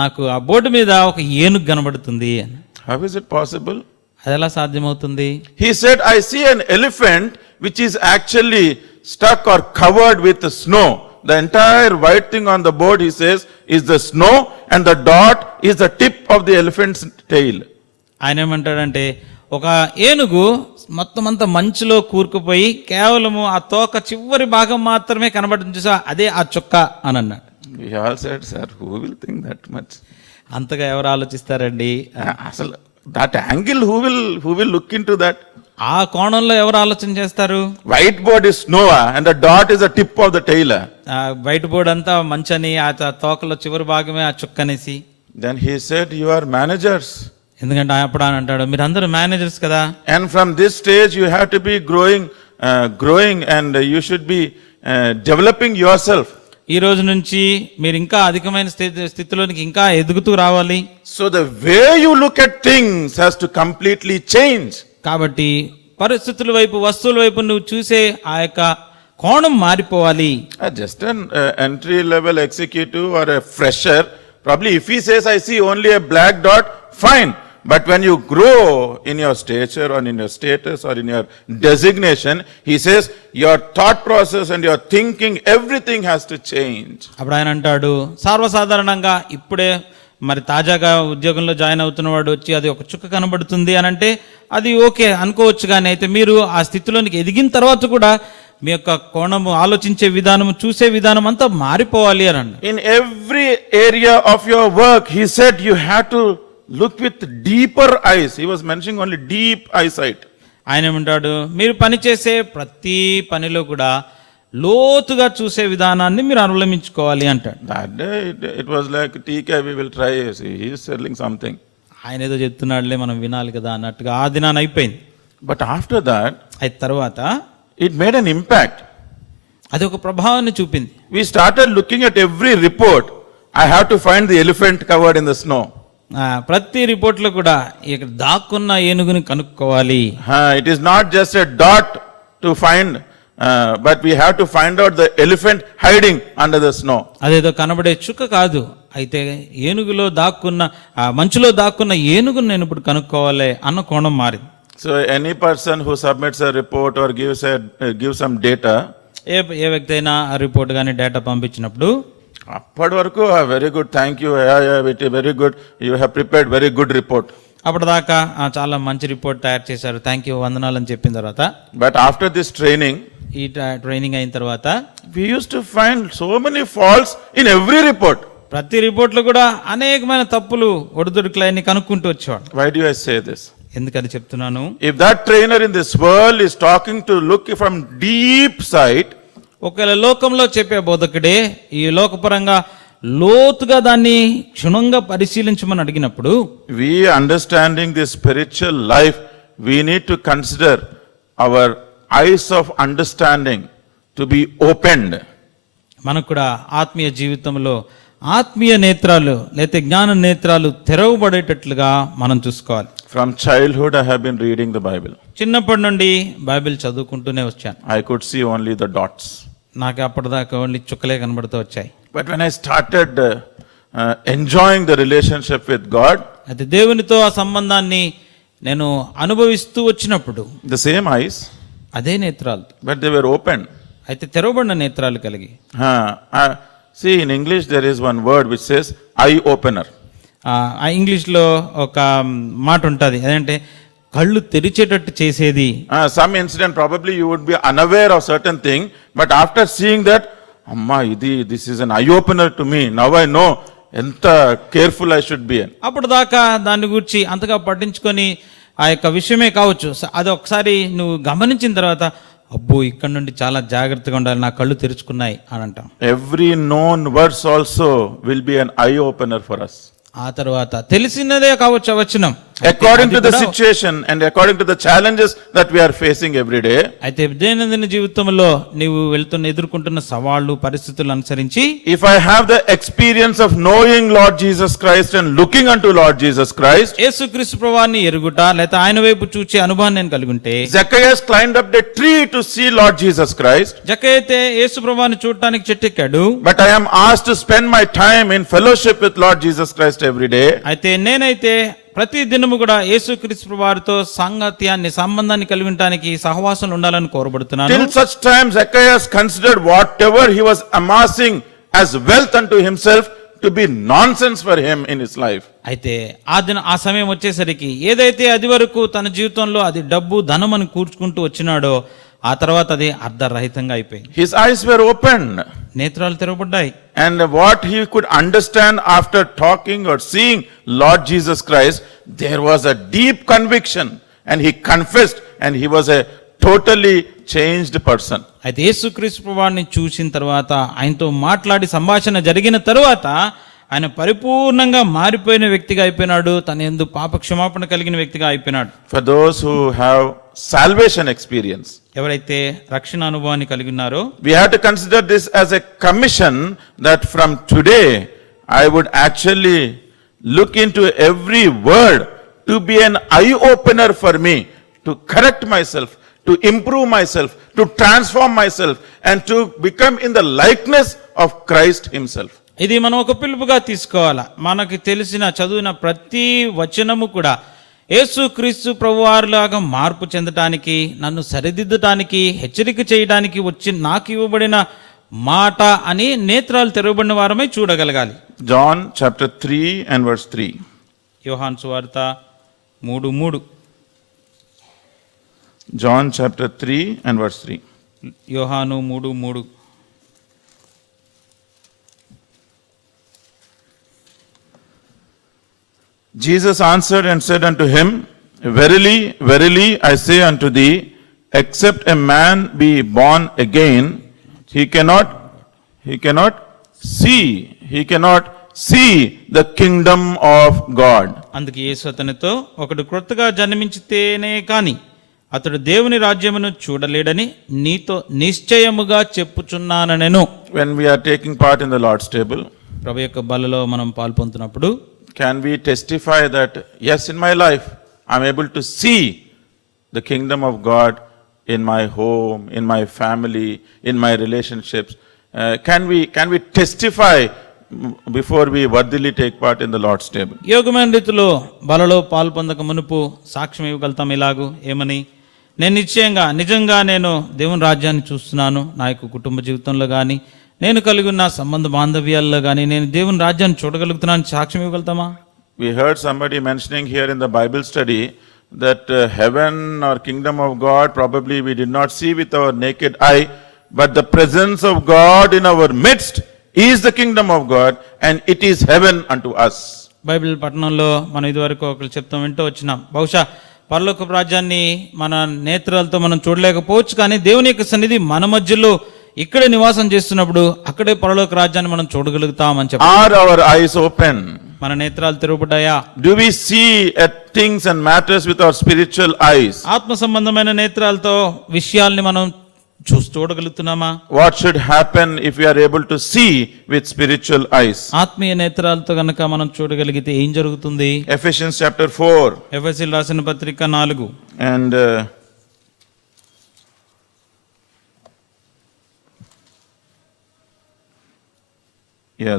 నాకు ఆ బోర్డు మీద ఒక ఏనుగు కనబడుతుంది అని. How is it possible? అది ఎలా సాధ్యమవుతుంది? He said, I see an elephant which is actually stuck or covered with snow. The entire white thing on the board, he says, is the snow, and the dot is the tip of the elephant's tail. ఆయన ఏమంటాడంటే, ఒక ఏనుగు మొత్తం అంతా మంచులో కూరుకుపోయి కేవలము ఆ తోక చివరి భాగం మాత్రమే కనబడుతుంది చూసా, అదే ఆ చుక్క అని అన్నాడు. We all said, sir, who will think that much? అంతగా ఎవరు ఆలోచిస్తారండి? అసలు that angle, who will look into that? ఆ కోణంలో ఎవరు ఆలోచన చేస్తారు? White board is snow and the dot is the tip of the tail. White board అంతా మంచని, ఆ తోకలో చివరి భాగమే ఆ చుక్క అనేసి. Then he said, you are managers. ఎందుకంటే అప్పుడు ఆయన అంటాడు, మీరు అందరూ మేనేజర్స్ కదా. And from this stage you have to be growing and you should be developing yourself. ఈ రోజు నుంచి మీరు ఇంకా అధికమైన స్థితిలోనికి ఇంకా ఎదుగుతూ రావాలి. So the way you look at things has to completely change. కాబట్టి పరిస్థితుల వైపు, వస్తువుల వైపు నువ్వు చూసే ఆ యొక్క కోణం మారిపోవాలి. Just an entry level executive or a fresher, probably if he says I see only a black dot, fine. But when you grow in your stature or in your status or in your designation, he says your thought process and your thinking, everything has to change. అప్పుడు ఆయన అంటాడు, సర్వసాధారణంగా ఇప్పుడే మరి తాజాగా ఉద్యోగంలో join అవుతున్నవాడు వచ్చి అది ఒక చుక్క కనబడుతుంది అని అంటే అది ఓకే అనుకోవచ్చు, కానీ అయితే మీరు ఆ స్థితిలోనికి ఎదిగిన తర్వాత కూడా మీ యొక్క కోణము, ఆలోచించే విధానము, చూసే విధానం అంతా మారిపోవాలి అని అన్నాడు. In every area of your work, he said you have to look with deeper eyes. He was mentioning only deep eyesight. ఆయన ఏమంటాడు, మీరు పనిచేసే ప్రతి పనిలో కూడా లోతుగా చూసే విధానాన్ని మీరు అవలంబించుకోవాలి అంటాడు. That day it was like TK, we will try. See, he is selling something. ఆయన ఏదో చెప్తున్నాడులే, మనం వినాలి కదా అన్నట్టుగా ఆ దినాన్ని అయిపోయింది. But after that, అయితే తర్వాత it made an impact. అది ఒక ప్రభావాన్ని చూపింది. We started looking at every report. I have to find the elephant covered in the snow. ప్రతి రిపోర్ట్లో కూడా ఇక్కడ దాక్కున్న ఏనుగుని కనుక్కోవాలి. It is not just a dot to find, but we have to find out the elephant hiding under the snow. అదేదో కనబడే చుక్క కాదు, అయితే ఏనుగులో దాక్కున్న, మంచులో దాక్కున్న ఏనుగును నేను ఇప్పుడు కనుక్కోవాలి అన్న కోణం మారింది. So any person who submits a report or gives some data, ఏ వ్యక్తి అయినా ఆ రిపోర్ట్ కానీ డేటా పంపించినప్పుడు అప్పటి వరకు very good, thank you, very good, you have prepared very good report. అప్పటిదాకా చాలా మంచి రిపోర్ట్ తయారు చేశారు, థ్యాంక్ యూ, వందనాలు అని చెప్పిన తర్వాత, బట్ ఆఫ్టర్ దిస్ ట్రైనింగ్, ఈ ట్రైనింగ్ అయిన తర్వాత we used to find so many faults in every report. ప్రతి రిపోర్ట్లో కూడా అనేకమైన తప్పులు, ఒడిదుడుకులన్నీ కనుక్కుంటూ వచ్చేవాడు. Why do I say this? ఎందుకని చెప్తున్నాను? If that trainer in this world is talking to look from deep sight, ఒకవేళ లోకంలో చెప్పే బోధకుడే ఈ లోకపరంగా లోతుగా దాన్ని క్షుణ్ణంగా పరిశీలించమని అడిగినప్పుడు, we understanding this spiritual life, we need to consider our eyes of understanding to be opened. మనకు కూడా ఆత్మీయ జీవితంలో ఆత్మీయ నేత్రాలు లేకపోతే జ్ఞాన నేత్రాలు తెరవబడేటట్లుగా మనం చూసుకోవాలి. From childhood I have been reading the Bible. చిన్నప్పటి నుండి బైబిల్ చదువుకుంటూనే వచ్చాను. I could see only the dots. నాకు అప్పటిదాకా ఓన్లీ చుక్కలే కనబడుతూ వచ్చాయి. But when I started enjoying the relationship with God, అయితే దేవునితో ఆ సంబంధాన్ని నేను అనుభవిస్తూ వచ్చినప్పుడు, the same eyes, అదే నేత్రాలు, but they were open. అయితే తెరవబడిన నేత్రాలు కలిగి. See, in English there is one word which says eye opener. ఆ ఇంగ్లీష్లో ఒక మాట ఉంటుంది, అదంటే కళ్ళు తెరిచేటట్టు చేసేది. Some incident probably you would be unaware of certain thing, but after seeing that, amma this is an eye opener to me, now I know ఎంత careful I should be. అప్పుడు దాకా దాని గురించి అంతగా పట్టించుకొని ఆ యొక్క విషయమే కావచ్చు, అది ఒకసారి నువ్వు గమనించిన తర్వాత అబ్బో ఇక్కడ నుండి చాలా జాగ్రత్తగా ఉండాలి, నా కళ్ళు తెరుచుకున్నాయి అని అంటాం. Every known verse also will be an eye opener for us. ఆ తర్వాత తెలిసినదే కావచ్చు ఆ వచనం, According to the situation and according to the challenges that we are facing every day, అయితే దైనందిన జీవితంలో నీవు ఎదుర్కొంటున్న సవాళ్లు పరిస్థితులను అనుసరించి, if I have the experience of knowing Lord Jesus Christ and looking unto Lord Jesus Christ, యేసుక్రీస్తు ప్రభువాన్ని ఎరుగుట లేదా ఆయన వైపు చూచే అనుభవాన్ని నేను కలిగి ఉంటే, Zacchaeus climbed up the tree to see Lord Jesus Christ, జక్కయ్య అయితే యేసు ప్రభువాన్ని చూడటానికి చెట్టెక్కాడు, but I am asked to spend my time in fellowship with Lord Jesus Christ every day. అయితే నేనైతే ప్రతి దినము కూడా యేసుక్రీస్తు వారితో సంబంధాన్ని కలిగి ఉండటానికి సహవాసంలో ఉండాలని కోరబడుతున్నాను. Till such time Zacchaeus considered whatever he was amassing as wealth unto himself to be nonsense for him in his life. అయితే ఆ సమయం వచ్చేసరికి ఏదైతే అది వరకు తన జీవితంలో అది డబ్బు ధనం అని కూర్చుకుంటూ వచ్చినాడో ఆ తర్వాత అది అర్ధరహితంగా అయిపోయింది. His eyes were opened. నేత్రాలు తెరవబడ్డాయి. And what he could understand after talking or seeing Lord Jesus Christ, there was a deep conviction and he confessed and he was a totally changed person. అయితే యేసుక్రీస్తు ప్రభువాన్ని చూసిన తర్వాత ఆయనతో మాట్లాడి సంభాషణ జరిగిన తర్వాత ఆయన పరిపూర్ణంగా మారిపోయిన వ్యక్తిగా అయిపోయినాడు. తన యందు పాప క్షమాపణ కలిగిన వ్యక్తిగా అయిపోయినాడు. For those who have salvation experience, ఎవరైతే రక్షణ అనుభవాన్ని కలిగి ఉన్నారో, we have to consider this as a commission that from today I would actually look into every word to be an eye opener for me, to correct myself, to improve myself, to transform myself and to become in the likeness of Christ himself. ఇది మనం ఒక పిలుపుగా తీసుకోవాలా. మనకి తెలిసిన చదివిన ప్రతి వచనము కూడా యేసుక్రీస్తు ప్రభువారిలాగా మార్పు చెందటానికి, నన్ను సరిదిద్దటానికి, హెచ్చరిక చేయడానికి వచ్చి నాకు ఇవ్వబడిన మాట అని నేత్రాలు తెరవబడిన వారమై చూడగలగాలి. John chapter 3 and verse 3. యోహాను సువార్త 3:3. John chapter 3 and verse 3. యోహాను 3:3. Jesus answered and said unto him, Verily, verily, I say unto thee, except a man be born again, he cannot see the kingdom of God. అందుకు యేసు అతనితో, ఒకడు క్రొత్తగా జన్మించితేనే కాని అతడు దేవుని రాజ్యమును చూడలేడని నీతో నిశ్చయముగా చెప్పుచున్నానెను. When we are taking part in the Lord's table, ప్రభు యొక్క బలలో మనం పాల్పొందుతున్నప్పుడు can we testify that, yes, in my life, I'm able to see the kingdom of God in my home, in my family, in my relationships? Can we testify before we worthily take part in the Lord's table? యోగమైన రీతిలో బలలో పాల్పొందక మునుపు సాక్ష్యం ఇవ్వగలుగుతాం. ఇలాగూ ఏమని, నేను నిజంగా నేను దేవుని రాజ్యాన్ని చూస్తున్నాను, నా యొక్క కుటుంబ జీవితంలో కానీ నేను కలిగి ఉన్న సంబంధ బాంధవ్యాల్లో కానీ నేను దేవుని రాజ్యాన్ని చూడగలుగుతున్నాను సాక్ష్యం ఇవ్వగలుగుతామా? We heard somebody mentioning here in the Bible study that heaven or kingdom of God probably we did not see with our naked eye, but the presence of God in our midst is the kingdom of God and it is heaven unto us. Bible పట్టణంలో మనం ఇదివరకు ఒకరు చెప్తాం వింటూ వచ్చినాం. బహుశా పరలోక రాజ్యాన్ని మన నేత్రాలతో మనం చూడలేకపోవచ్చు, కానీ దేవుని యొక్క సన్నిధి మన మధ్యలో ఇక్కడ నివాసం చేస్తున్నప్పుడు అక్కడే పరలోక రాజ్యాన్ని మనం చూడగలుగుతామని చెప్పి. Are our eyes open? మన నేత్రాలు తెరవబడ్డాయా? Do we see at things and matters with our spiritual eyes? ఆత్మ సంబంధమైన నేత్రాలతో విషయాల్ని మనం చూడగలుగుతున్నామా? What should happen if we are able to see with spiritual eyes? ఆత్మీయ నేత్రాలతో గనక మనం చూడగలిగితే ఏం జరుగుతుంది? Ephesians chapter 4 ఎఫెసీయులకు రాసిన పత్రిక 4 and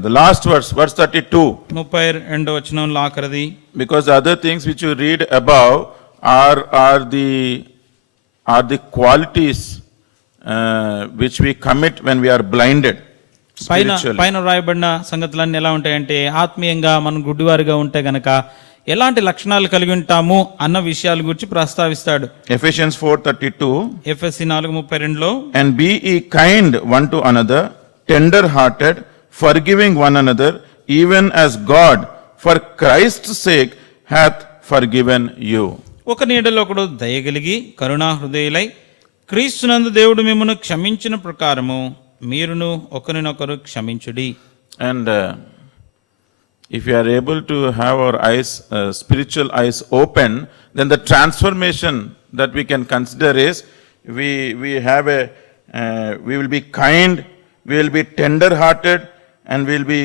the last verse 32. 32వ వచనంలో ఆఖరిది. Because the other things which you read above are the qualities which we commit when we are blinded spiritually. పైన రాయబడిన సంగతులన్నీ ఎలా ఉంటాయంటే, ఆత్మీయంగా మనం గుడ్డివారిగా ఉంటే గనక ఎలాంటి లక్షణాలు కలిగి ఉంటాము అన్న విషయాల గురించి ప్రస్తావిస్తాడు. Ephesians 4:32. ఎఫెసీ 4:32లో, And be ye kind one to another, tender hearted, forgiving one another, even as God for Christ's sake hath forgiven you. ఒకని ఎడల ఒకడు దయగలిగి కరుణా హృదయులై క్రీస్తునందు దేవుడు మిమ్మల్ని క్షమించిన ప్రకారము మీరును ఒకరినొకరు క్షమించుడి. And if we are able to have our eyes, spiritual eyes open, then the transformation that we can consider is we have a we will be kind, we will be tender hearted, and we will be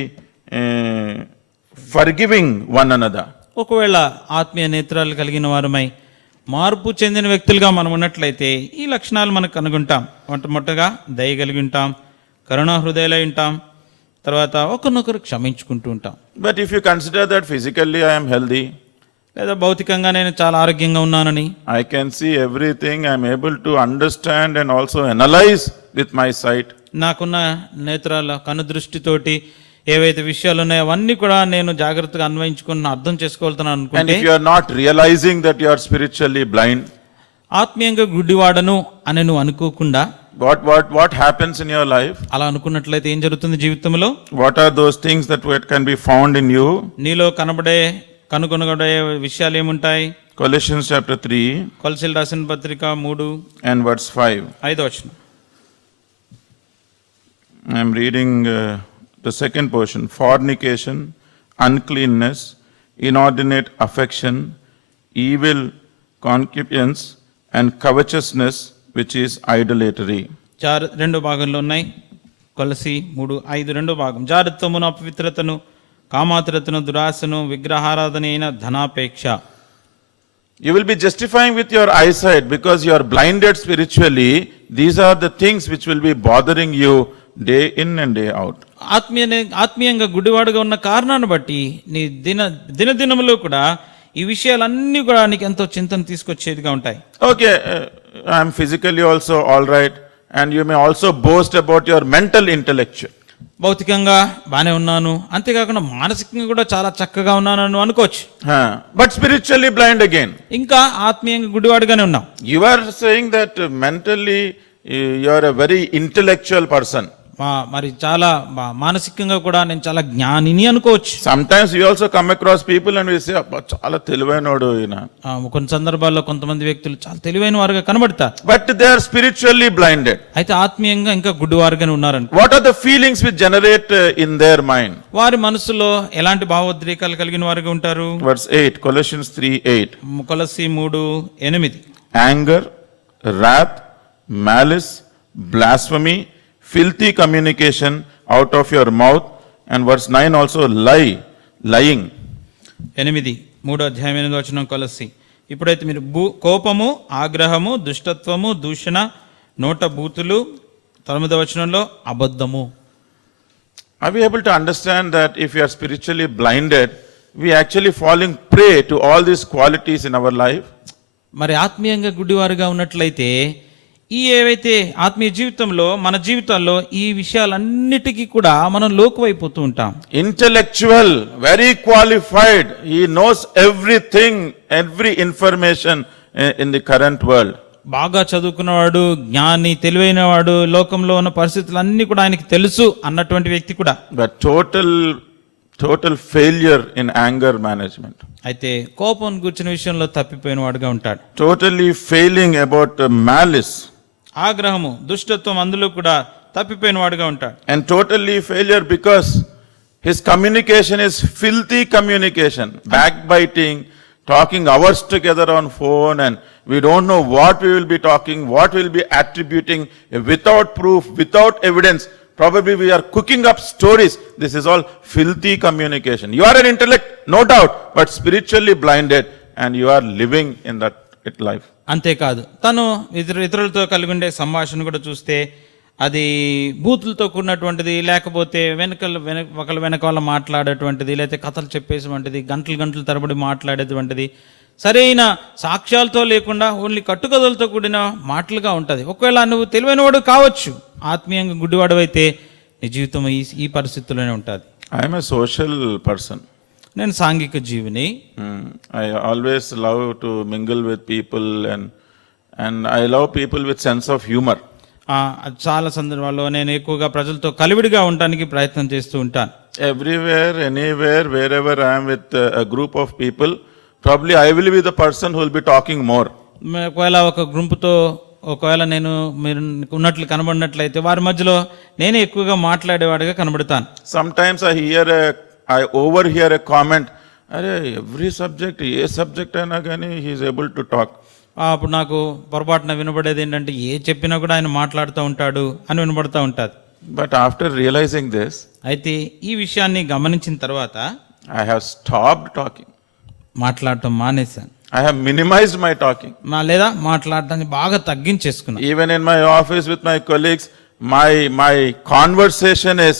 forgiving one another. ఒకవేళ ఆత్మీయ నేత్రాలు కలిగిన వారమై మార్పు చెందిన వ్యక్తులుగా మనం ఉన్నట్లయితే ఈ లక్షణాలు మనకు కనుగొంటాం. మొట్టమొదటగా దయ కలిగి ఉంటాం, కరుణా హృదయాలై ఉంటాం, తర్వాత ఒకరినొకరు క్షమించుకుంటూ ఉంటాం. But if you consider that physically I am healthy, లేదా భౌతికంగా నేను చాలా ఆరోగ్యంగా ఉన్నానని, I can see everything, I am able to understand and also analyze with my sight. నాకున్న నేత్రాల కనుదృష్టితోటి ఏవైతే విషయాలు ఉన్నాయో అవన్నీ కూడా నేను జాగ్రత్తగా అన్వయించుకుని అర్థం చేసుకోగలుగుతాను And అనుకుంటే, if you are not realizing that you are spiritually blind, ఆత్మీయంగా గుడ్డివాడను అని నువ్వు అనుకోకుండా what happens in your life? అలా అనుకున్నట్లయితే ఏం జరుగుతుంది జీవితంలో? What are those things that can be found in you? నీలో కనుగొనబడే విషయాలు ఏముంటాయి? Colossians chapter 3 కొలసీలు రాసిన పత్రిక 3 and verse 5. 5వ వచనం. I am reading the second portion. Fornication, uncleanness, inordinate affection, evil concupiscence, and covetousness, which is idolatry. రెండు భాగంలో ఉన్నాయి. కొలసి 3:5 రెండో భాగం. జారత్వమును, అపవిత్రతను, కామాతురతను, దురాశను, విగ్రహారాధన అయిన ధనాపేక్ష. You will be justifying with your eyesight because you are blinded spiritually. These are the things which will be bothering you day in and day out. ఆత్మీయంగా గుడివాడుగా ఉన్న కారణాన్ని బట్టి నీ దినదినములో కూడా ఈ విషయాలన్నీ కూడా నీకు ఎంతో చింతన తీసుకొచ్చేదిగా ఉంటాయి. Okay, I am physically also all right, and you may also boast about your mental intellectual. భౌతికంగా బానే ఉన్నాను, అంతేకాకుండా మానసికంగా కూడా చాలా చక్కగా ఉన్నాను అనుకోవచ్చు. But spiritually blind again. ఇంకా ఆత్మీయంగా గుడివాడుగానే ఉన్నాం. You are saying that mentally you are a very intellectual person. మరి చాలా మానసికంగా కూడా నేను చాలా జ్ఞానిని అనుకోవచ్చు. Sometimes you also come across people and we say, చాలా తెలివైనోడు ఈయన. కొన్ని సందర్భాల్లో కొంతమంది వ్యక్తులు చాలా తెలివైన వారుగా కనబడతారు. But they are spiritually blinded. అయితే ఆత్మీయంగా ఇంకా గుడ్డివారుగానే ఉన్నారని. What are the feelings which generate in their mind? వారి మనసులో ఎలాంటి భావోద్రేకాలు కలిగిన వారుగా ఉంటారు? Verse 8, Colossians 3:8. కొలస్సీ 3:8. Anger, wrath, malice, blasphemy, filthy communication out of your mouth. And verse 9 also, lying. 3వ అధ్యాయం 8వ వచనం కొలస్సీ. ఇప్పుడైతే మీరు కోపము, ఆగ్రహము, దుష్టత్వము, దూషణ, నోట బూతులు, 9వ వచనంలో అబద్ధము. Are we able to understand that if we are spiritually blinded, we actually falling prey to all these qualities in our life? మరి ఆత్మీయంగా గుడ్డివారుగా ఉన్నట్లయితే ఈ ఏవైతే ఆత్మీయ జీవితంలో మన జీవితాల్లో ఈ విషయాలన్నిటికీ కూడా మనం లోకువైపోతూ ఉంటాం. Intellectual, very qualified, he knows everything, every information in the current world. బాగా చదువుకున్నవాడు, జ్ఞాని, తెలివైన వాడు, లోకంలో ఉన్న పరిస్థితులు అన్ని కూడా ఆయనకి తెలుసు అన్నటువంటి వ్యక్తి కూడా. But total failure in anger management. అయితే కోపం గుర్చిన విషయంలో తప్పిపోయిన వాడుగా ఉంటాడు. Totally failing about malice. ఆగ్రహము, దుష్టత్వం అందులో కూడా తప్పిపోయిన వాడుగా ఉంటాడు. And totally failure because his communication is filthy communication, backbiting, talking hours together on phone, and we don't know what we will be talking, what we will be attributing without proof, without evidence. Probably we are cooking up stories. This is all filthy communication. You are an intellect, no doubt, but spiritually blinded, and you are living in that life. అంతేకాదు, తను ఇతరులతో కలిగి ఉండే సంభాషణ కూడా చూస్తే అది బూతులతో కూడినటువంటిది, లేకపోతే ఒకళ్ళ వెనకాల మాట్లాడేటువంటిది, లేకపోతే కథలు చెప్పేటువంటిది, గంటలు తరబడి మాట్లాడేటువంటిది, సరైన సాక్ష్యాలతో లేకుండా ఓన్లీ కట్టుకథలతో కూడిన మాటలుగా ఉంటుంది. ఒకవేళ నువ్వు తెలివైన వాడు కావచ్చు, ఆత్మీయంగా గుడ్డివాడు అయితే నీ జీవితం ఈ పరిస్థితుల్లోనే ఉంటుంది. I am a social person. నేను సాంఘిక జీవిని. I always love to mingle with people and I love people with sense of humor. చాలా సందర్భాల్లో నేను ఎక్కువగా ప్రజలతో కలివిడిగా ఉండడానికి ప్రయత్నం చేస్తూ ఉంటాను. Everywhere, anywhere, wherever I am with a group of people, probably I will be the person who will be talking more. ఒకవేళ ఒక గుంపుతో ఒకవేళ నేను మీరు ఉన్నట్లు కనబడినట్లయితే వారి మధ్యలో నేనే ఎక్కువగా మాట్లాడేవాడిగా కనబడతాను. Sometimes I overhear a comment, "Arey, every subject, A subject అయినా కానీ he is able to talk." అప్పుడు నాకు పొరపాటున వినబడేది ఏంటంటే ఏ చెప్పినా కూడా ఆయన మాట్లాడుతూ ఉంటాడు అని వినబడుతూ ఉంటుంది. But after realizing this, అయితే ఈ విషయాన్ని గమనించిన తర్వాత I have stopped talking. మాట్లాడటం మానేశాను. I have minimized my talking. లేదా మాట్లాడటాన్ని బాగా తగ్గించేసుకున్నాను. Even in my office with my colleagues, my conversation is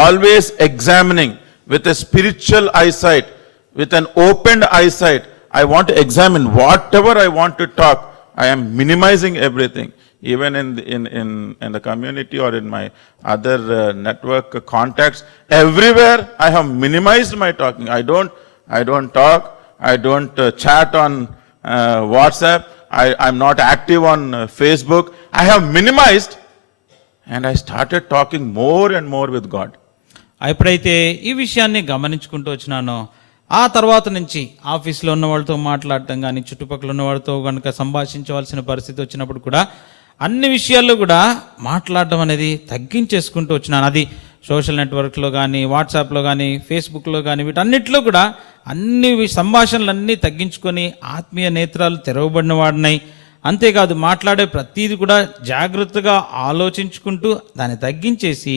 always examining with a spiritual eyesight, with an opened eyesight. I want to examine whatever I want to talk. I am minimizing everything. Even in the community or in my other network contacts, everywhere I have minimized my talking. I don't talk. I don't chat on WhatsApp. I'm not active on Facebook. I have minimized, and I started talking more and more with God. ఎప్పుడైతే ఈ విషయాన్ని గమనించుకుంటూ వచ్చినానో ఆ తర్వాత నుంచి ఆఫీస్లో ఉన్న వాళ్ళతో మాట్లాడటం కానీ చుట్టుపక్కల ఉన్న వాళ్ళతో కనుక సంభాషించవలసిన పరిస్థితి వచ్చినప్పుడు కూడా అన్ని విషయాల్లో కూడా మాట్లాడడం అనేది తగ్గించేసుకుంటూ వచ్చినాను. అది సోషల్ నెట్వర్క్లో కానీ వాట్సాప్లో కానీ ఫేస్బుక్లో కానీ వీటన్నిటిలో కూడా అన్ని సంభాషణలన్నీ తగ్గించుకొని ఆత్మీయ నేత్రాలు తెరవబడిన వాడినాయి. అంతేకాదు మాట్లాడే ప్రతీది కూడా జాగ్రత్తగా ఆలోచించుకుంటూ దాన్ని తగ్గించేసి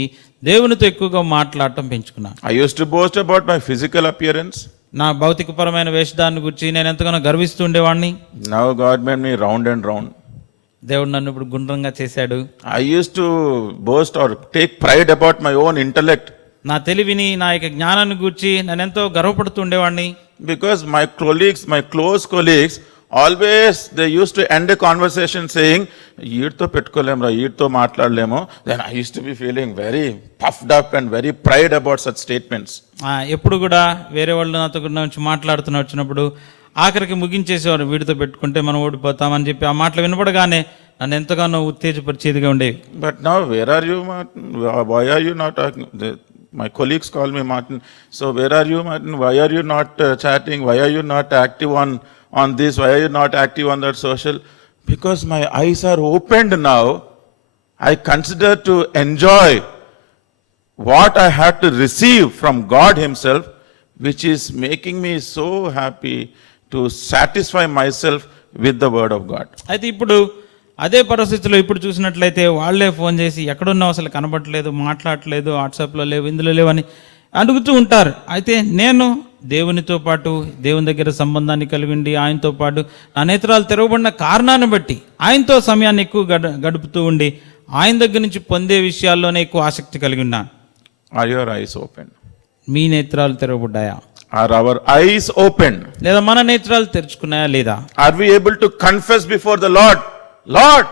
దేవునితో ఎక్కువగా మాట్లాడటం పెంచుకున్నాను. I used to boast about my physical appearance. నా భౌతికపరమైన వేషధాన్ని గురించి నేను ఎంతగానో గర్విస్తూ ఉండేవాడిని. Now God made me round and round. దేవుడు నన్ను ఇప్పుడు గుండ్రంగా చేశాడు. I used to boast or take pride about my own intellect. నా తెలివిని నా యొక్క జ్ఞానాన్ని గురించి నేను ఎంతో గర్వపడుతూ ఉండేవాడిని. Because my close colleagues, always they used to end a conversation saying, "Yeedtho pettukolemu, yeedtho maatladalemo." Then I used to be feeling very puffed up and very pride about such statements. ఎప్పుడు కూడా వేరే వాళ్ళు నాతో గురించి మాట్లాడుతున్న వచ్చినప్పుడు ఆఖరికి ముగించేసేవారు, వీడితో పెట్టుకుంటే మనం ఓడిపోతామని చెప్పి ఆ మాటలు వినపడగానే నన్ను ఎంతగానో ఉత్తేజపరిచేదిగా ఉండేవి. But now, where are you, Martin? Why are you not talking? My colleagues call me Martin. So where are you, Martin? Why are you not chatting? Why are you not active on this? Why are you not active on that social? Because my eyes are opened now. I consider to enjoy what I had to receive from God Himself, which is making me so happy to satisfy myself with the Word of God. అయితే ఇప్పుడు అదే పరిస్థితిలో ఇప్పుడు చూసినట్లయితే వాళ్ళే phone చేసి ఎక్కడున్నావు, అసలు కనబడట్లేదు, మాట్లాడట్లేదు, వాట్సాప్లో లేవు, ఇందులో లేవు అని అడుగుతూ ఉంటారు. అయితే నేను దేవునితో పాటు దేవుని దగ్గర సంబంధాన్ని కలిగి ఉండి ఆయనతో పాటు నా నేత్రాలు తెరవబడిన కారణాన్ని బట్టి ఆయనతో సమయాన్ని ఎక్కువ గడుపుతూ ఉండి ఆయన దగ్గర నుంచి పొందే విషయాల్లోనే ఎక్కువ ఆసక్తి కలిగి ఉన్నాను. Are your eyes open? మీ నేత్రాలు తెరవబడ్డాయా? Are our eyes open? లేదా మన నేత్రాలు తెరుచుకున్నాయా లేదా? Are we able to confess before the Lord, "Lord,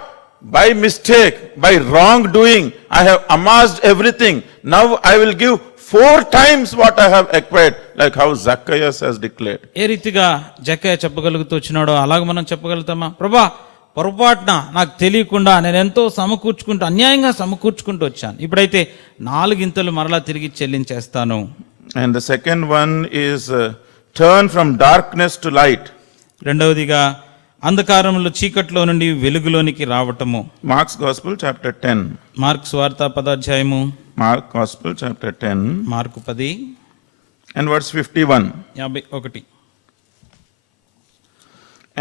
by mistake, by wrongdoing, I have amassed everything. Now I will give 4 times what I have acquired," like how Zacchaeus has declared. ఏ రీతిగా జక్కయ్య చెప్పగలుగుతూ వచ్చినాడో అలాగ మనం చెప్పగలుగుతామా? ప్రభా, పొరపాటున నాకు తెలియకుండా నేను ఎంతో సమకూర్చుకుంటూ అన్యాయంగా సమకూర్చుకుంటూ వచ్చాను, ఇప్పుడైతే 4 ఇంతలు మరలా తిరిగి చెల్లించేస్తాను. And the second one is turn from darkness to light. రెండవదిగా అంధకారంలో చీకట్లో నుండి వెలుగులోనికి రావటము. Mark's Gospel chapter 10. మార్కు సువార్త 10వ అధ్యాయము. Mark Gospel chapter 10 mark 10 and verse 51. 51.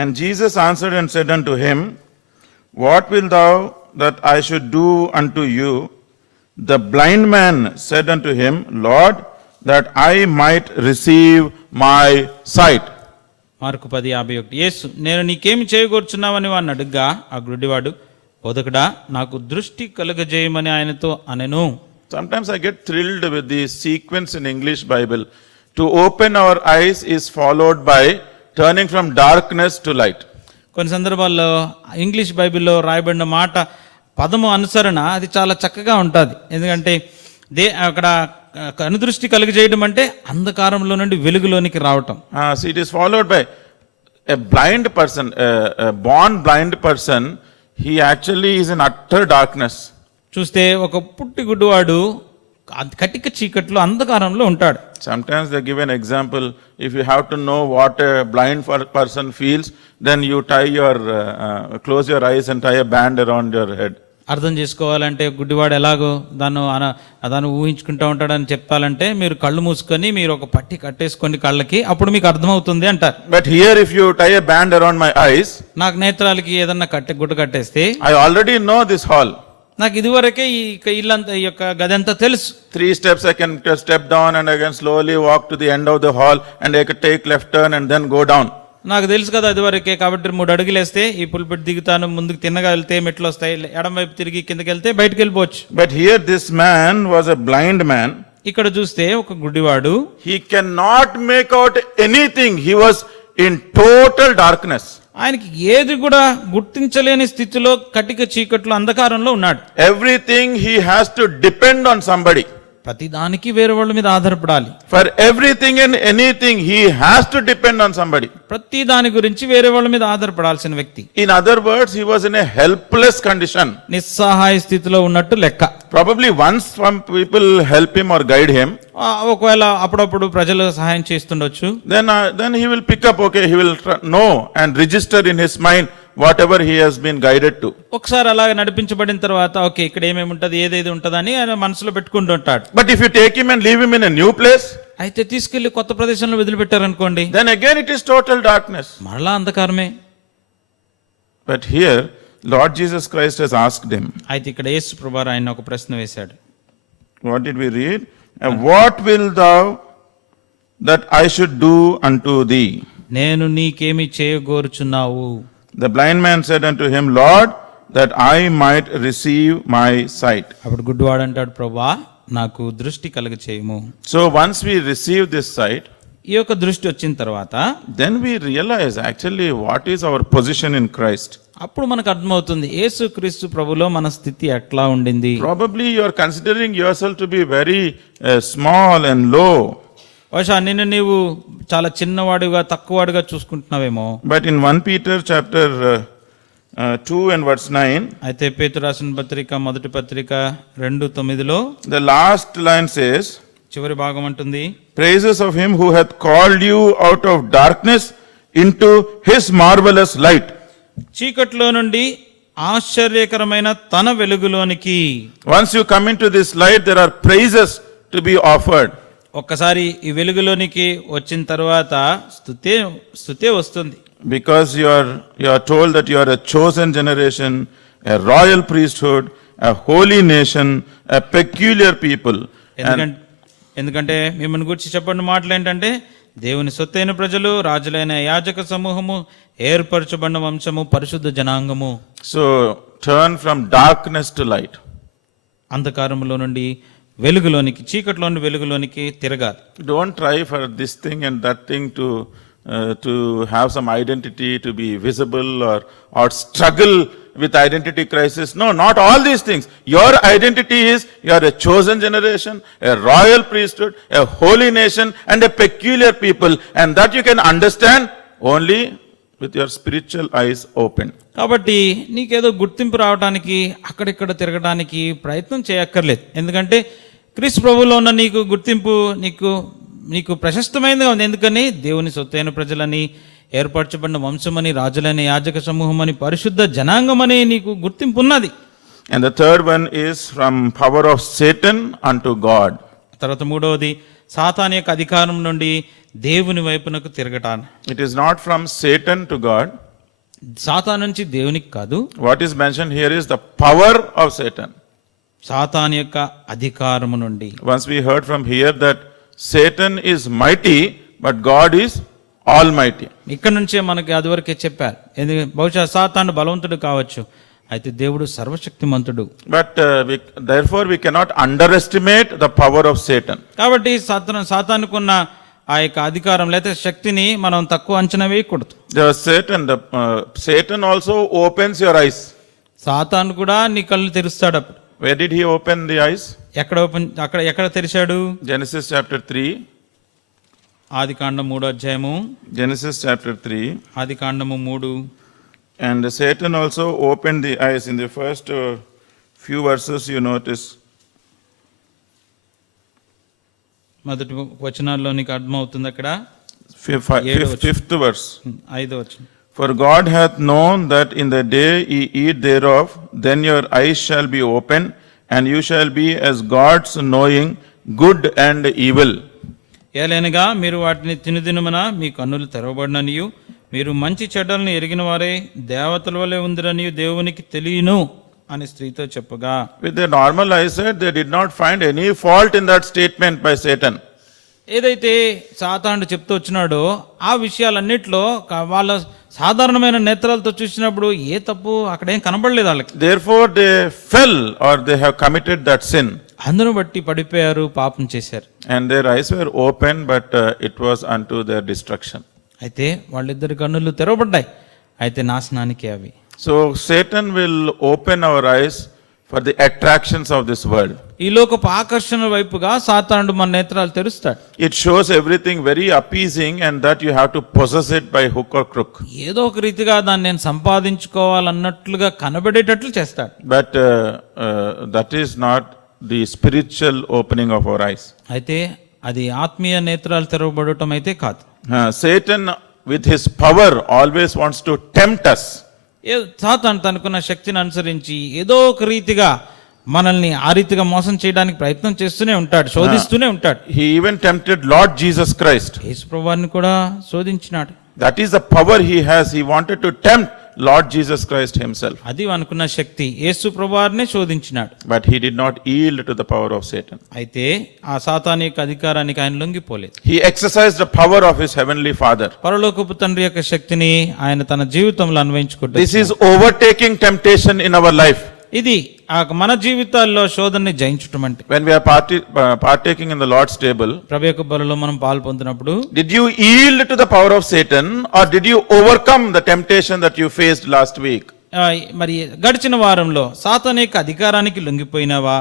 And Jesus answered and said unto him, "What wilt thou that I should do unto you?" The blind man said unto him, "Lord, that I might receive my sight." Mark 10:51. యేసు, నేను నీకేమి చేయగోర్చున్నావని వాడిని అడుగ్గా ఆ గుడ్డివాడు, బోధకుడా, నాకు దృష్టి కలుగజేయమని ఆయనతో అనెను. Sometimes I get thrilled with the sequence in English Bible. To open our eyes is followed by turning from darkness to light. కొన్ని సందర్భాల్లో ఇంగ్లీష్ బైబిల్లో రాయబడిన మాట పదము అనుసరణ అది చాలా చక్కగా ఉంటుంది. ఎందుకంటే అక్కడ కనుదృష్టి కలుగజేయడం అంటే అంధకారంలో నుండి వెలుగులోనికి రావటం. See, it is followed by a blind person, a born blind person. He actually is in utter darkness. చూస్తే ఒక పుట్టి గుడ్డివాడు కటిక చీకట్లో అంధకారంలో ఉంటాడు. Sometimes they give an example, if you have to know what a blind person feels, then you close your eyes and tie a band around your head. అర్థం చేసుకోవాలంటే గుడ్డివాడు ఎలాగో దాన్ని ఊహించుకుంటూ ఉంటాడని చెప్పాలంటే మీరు కళ్ళు మూసుకొని మీరు ఒక పట్టి కట్టేసుకోండి కళ్ళకి, అప్పుడు మీకు అర్థమవుతుంది అంటారు. But here if you tie a band around my eyes, నాకు నేత్రాలకి ఏదన్నా గుడ్డ కట్టేస్తే I already know this hall. నాకు ఇదివరకే ఈ ఇల్లంతా ఈ యొక్క గది అంతా తెలుసు. 3 steps I can step down and I can slowly walk to the end of the hall and I can take left turn and then go down. నాకు తెలుసు కదా అది వరకే, కాబట్టి 3 అడుగులు వేస్తే ఈ పుల్పిట్ దిగుతాను, ముందుకు తిన్నగా వెళ్తే మెట్లు వస్తాయి, ఎడం వైపు తిరిగి కిందకి వెళ్తే బయటకు వెళ్ళిపోవచ్చు. But here this man was a blind man. ఇక్కడ చూస్తే ఒక గుడ్డివాడు, He cannot make out anything. He was in total darkness. ఆయనకి ఏది కూడా గుర్తించలేని స్థితిలో కటిక చీకట్లో అంధకారంలో ఉన్నాడు. Everything he has to depend on somebody. ప్రతి దానికి వేరే వాళ్ళ మీద ఆధారపడాలి. For everything and anything he has to depend on somebody. ప్రతి దాని గురించి వేరే వాళ్ళ మీద ఆధారపడాల్సిన వ్యక్తి. In other words, he was in a helpless condition. నిస్సహాయ స్థితిలో ఉన్నట్టు లెక్క. Probably once some people help him or guide him, ఒకవేళ అప్పుడప్పుడు ప్రజలు సహాయం చేస్తుండొచ్చు. then he will pick up, okay, he will know and register in his mind whatever he has been guided to. ఒకసారి అలాగ నడిపించబడిన తర్వాత ఓకే ఇక్కడ ఏమేమి ఉంటది ఏదేది ఉంటదని ఆయన మనసులో పెట్టుకుంటూ ఉంటాడు. But if you take him and leave him in a new place, అయితే తీసుకెళ్లి కొత్త ప్రదేశంలో వదిలిపెట్టారనుకోండి, then again it is total darkness. మరలా అంధకారమే. But here Lord Jesus Christ has asked him. అయితే ఇక్కడ యేసు ప్రభువారు ఆయన ఒక ప్రశ్న వేశాడు. What did we read? What will thou that I should do unto thee? నేను నీకేమి చేయగోరుచున్నావు? The blind man said unto him, Lord, that I might receive my sight. అప్పుడు గుడ్డివాడు అంటాడు, ప్రభువా నాకు దృష్టి కలుగ చేయము. So once we receive this sight, ఈ యొక్క దృష్టి వచ్చిన తర్వాత then we realize actually what is our position in Christ. అప్పుడు మనకు అర్థమవుతుంది యేసు క్రీస్తు ప్రభులో మన స్థితి ఎట్లా ఉండింది. Probably you are considering yourself to be very small and low. బహుశా నిన్ను నీవు చాలా చిన్నవాడుగా తక్కువవాడుగా చూసుకుంటున్నావేమో. But in 1 Peter chapter 2 and verse 9, అయితే పేతురు రాసిన పత్రిక మొదటి పత్రిక 2:9లో the last line says, చివరి భాగం అంటుంది, praises of him who hath called you out of darkness into his marvelous light. చీకట్లో నుండి ఆశ్చర్యకరమైన తన వెలుగులోనికి. Once you come into this light, there are praises to be offered. ఒక్కసారి ఈ వెలుగులోనికి వచ్చిన తర్వాత స్తుతే వస్తుంది. Because you are told that you are a chosen generation, a royal priesthood, a holy nation, a peculiar people. ఎందుకంటే మిమ్మల్ని గురించి చెప్పండి మాటలు ఏంటంటే దేవుని సొత్తైన ప్రజలు, రాజులైన యాజక సమూహము, ఏర్పరచబడిన వంశము, పరిశుద్ధ జనాంగము. So turn from darkness to light. అంధకారములో నుండి వెలుగులోనికి, చీకట్లో నుండి వెలుగులోనికి తిరగాలి. Don't try for this thing and that thing to have some identity, to be visible or struggle with identity crisis. No, not all these things. Your identity is you are a chosen generation, a royal priesthood, a holy nation and a peculiar people, and that you can understand only with your spiritual eyes open. కాబట్టి నీకేదో గుర్తింపు రావడానికి అక్కడిక్కడ తిరగడానికి ప్రయత్నం చేయక్కర్లేదు. ఎందుకంటే క్రీస్తు ప్రభువులో ఉన్న నీకు గుర్తింపు నీకు ప్రశస్తమైనదిగా ఉంది. ఎందుకని దేవుని సొత్తైన ప్రజలని, ఏర్పరచబడిన వంశమని, రాజులైన యాజక సమూహం అని, పరిశుద్ధ జనాంగం అని నీకు గుర్తింపు ఉన్నది. And the third one is from power of Satan unto God. తర్వాత మూడవది సాతాను యొక్క అధికారం నుండి దేవుని వైపునకు తిరగటాన్ని. It is not from Satan to God. సాతాను నుంచి దేవునికి కాదు. What is mentioned here is the power of Satan. సాతాను యొక్క అధికారము నుండి. Once we heard from here that Satan is mighty, but God is almighty. ఇక్కడ నుంచే మనకి అదివరకే చెప్పారు. బహుశా సాతాను బలవంతుడు కావచ్చు, అయితే దేవుడు సర్వశక్తిమంతుడు. But therefore we cannot underestimate the power of Satan. కాబట్టి సాతానుకున్న ఆ యొక్క అధికారం లేదా శక్తిని మనం తక్కువ అంచనా వేయకూడదు. Satan also opens your eyes. సాతాను కూడా నీ కళ్ళు తెరుస్తాడు. అప్పుడు Where did he open the eyes? ఎక్కడ తెరిచాడు? Genesis chapter 3. ఆదికాండం 3వ అధ్యాయము. Genesis chapter 3. ఆదికాండము 3. And Satan also opened the eyes. In the first few verses you notice. మొదటి వచనాల్లో నీకు అర్థమవుతుంది అక్కడ. Fifth verse. 5వ వచనం. For God hath known that in the day ye eat thereof, then your eyes shall be opened, and you shall be as gods, knowing good and evil. ఏలైనగా మీరు వాటిని తినుదినమున మీ కన్నులు తెరవబడిననియు మీరు మంచి చెడ్డలను ఎరిగిన వారే దేవతల వలె ఉందిరనియు దేవునికి తెలియను అని స్త్రీతో చెప్పగా, With their normal eyesight, they did not find any fault in that statement by Satan. ఏదైతే సాతానుడు చెప్తూ వచ్చినాడో ఆ విషయాలన్నిట్లో వాళ్ళ సాధారణమైన నేత్రాలతో చూసినప్పుడు ఏ తప్పు అక్కడేం కనబడలేదు వాళ్ళకి. Therefore, they fell, or they have committed that sin. అందును బట్టి పడిపోయారు, పాపం చేశారు. And their eyes were open, but it was unto their destruction. అయితే వాళ్ళిద్దరి కన్నులు తెరవబడ్డాయి, అయితే నాశనానికి అవి. So Satan will open our eyes for the attractions of this world. ఈ లోకపు ఆకర్షణ వైపుగా సాతానుడు మన నేత్రాలు తెరుస్తాడు. It shows everything very appeasing, and that you have to possess it by hook or crook. ఏదో ఒక రీతిగా దాన్ని నేను సంపాదించుకోవాలన్నట్లుగా కనబడేటట్లు చేస్తాడు. But that is not the spiritual opening of our eyes. అయితే అది ఆత్మీయ నేత్రాలు తెరవబడటం అయితే కాదు. Satan with his power always wants to tempt us. సాతాను తనకున్న శక్తిని అనుసరించి ఏదో ఒక రీతిగా మనల్ని ఆ రీతిగా మోసం చేయడానికి ప్రయత్నం చేస్తూనే ఉంటాడు, శోధిస్తూనే ఉంటాడు. He even tempted Lord Jesus Christ. యేసు ప్రభువారిని కూడా శోధించినాడు. That is the power he has. He wanted to tempt Lord Jesus Christ himself. అది అనుకున్న శక్తి, యేసు ప్రభువారినే శోధించినాడు. But he did not yield to the power of Satan. అయితే ఆ సాతాను యొక్క అధికారానికి ఆయన లొంగిపోలేదు. He exercised the power of his heavenly Father. పరలోకపు తండ్రి యొక్క శక్తిని ఆయన తన జీవితంలో అన్వయించుకుంటాడు. This is overtaking temptation in our life. ఇది మన జీవితాల్లో శోధనని జయించటం అంటే. When we are partaking in the Lord's table, ప్రభు యొక్క బలిలో మనం పాలు పొందినప్పుడు did you yield to the power of Satan, or did you overcome the temptation that you faced last week? మరి గడిచిన వారంలో సాతాను యొక్క అధికారానికి లొంగిపోయినావా,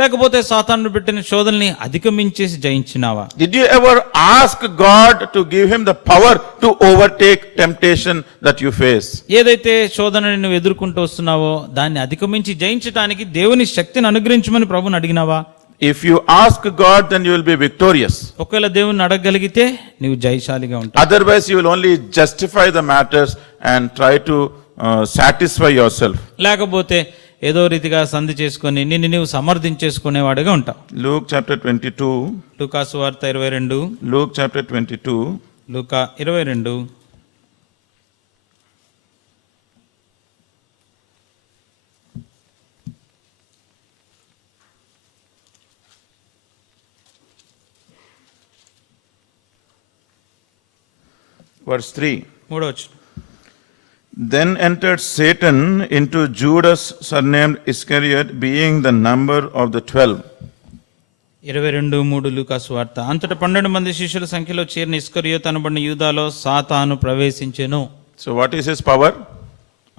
లేకపోతే సాతాను పెట్టిన శోధనని అధిగమించేసి జయించినావా? Did you ever ask God to give him the power to overtake temptation that you face? ఏదైతే శోధనని నువ్వు ఎదుర్కొంటూ వస్తున్నావో దాన్ని అధిగమించి జయించడానికి దేవుని శక్తిని అనుగ్రహించమని ప్రభుని అడిగినావా? If you ask God, then you will be victorious. ఒకవేళ దేవుని అడగగలిగితే నీవు జయశాలిగా ఉంటావు. Otherwise, you will only justify the matters and try to satisfy yourself. లేకపోతే ఏదో రీతిగా సంధి చేసుకొని నిన్ను నీవు సమర్థించేసుకునేవాడుగా ఉంటావు. Luke chapter 22. లూకా సువార్త 22. Luke chapter 22. లూకా 22. Verse 3. 3వ వచనం. Then entered Satan into Judas surnamed Iscariot, being the number of the 12. 22:3 లూకా సువార్త. అంతటా 12 మంది శిష్యుల సంఖ్యలో చేరిన ఇస్కరియోతు అనబడిన యూదాలో సాతాను ప్రవేశించెను. So what is his power?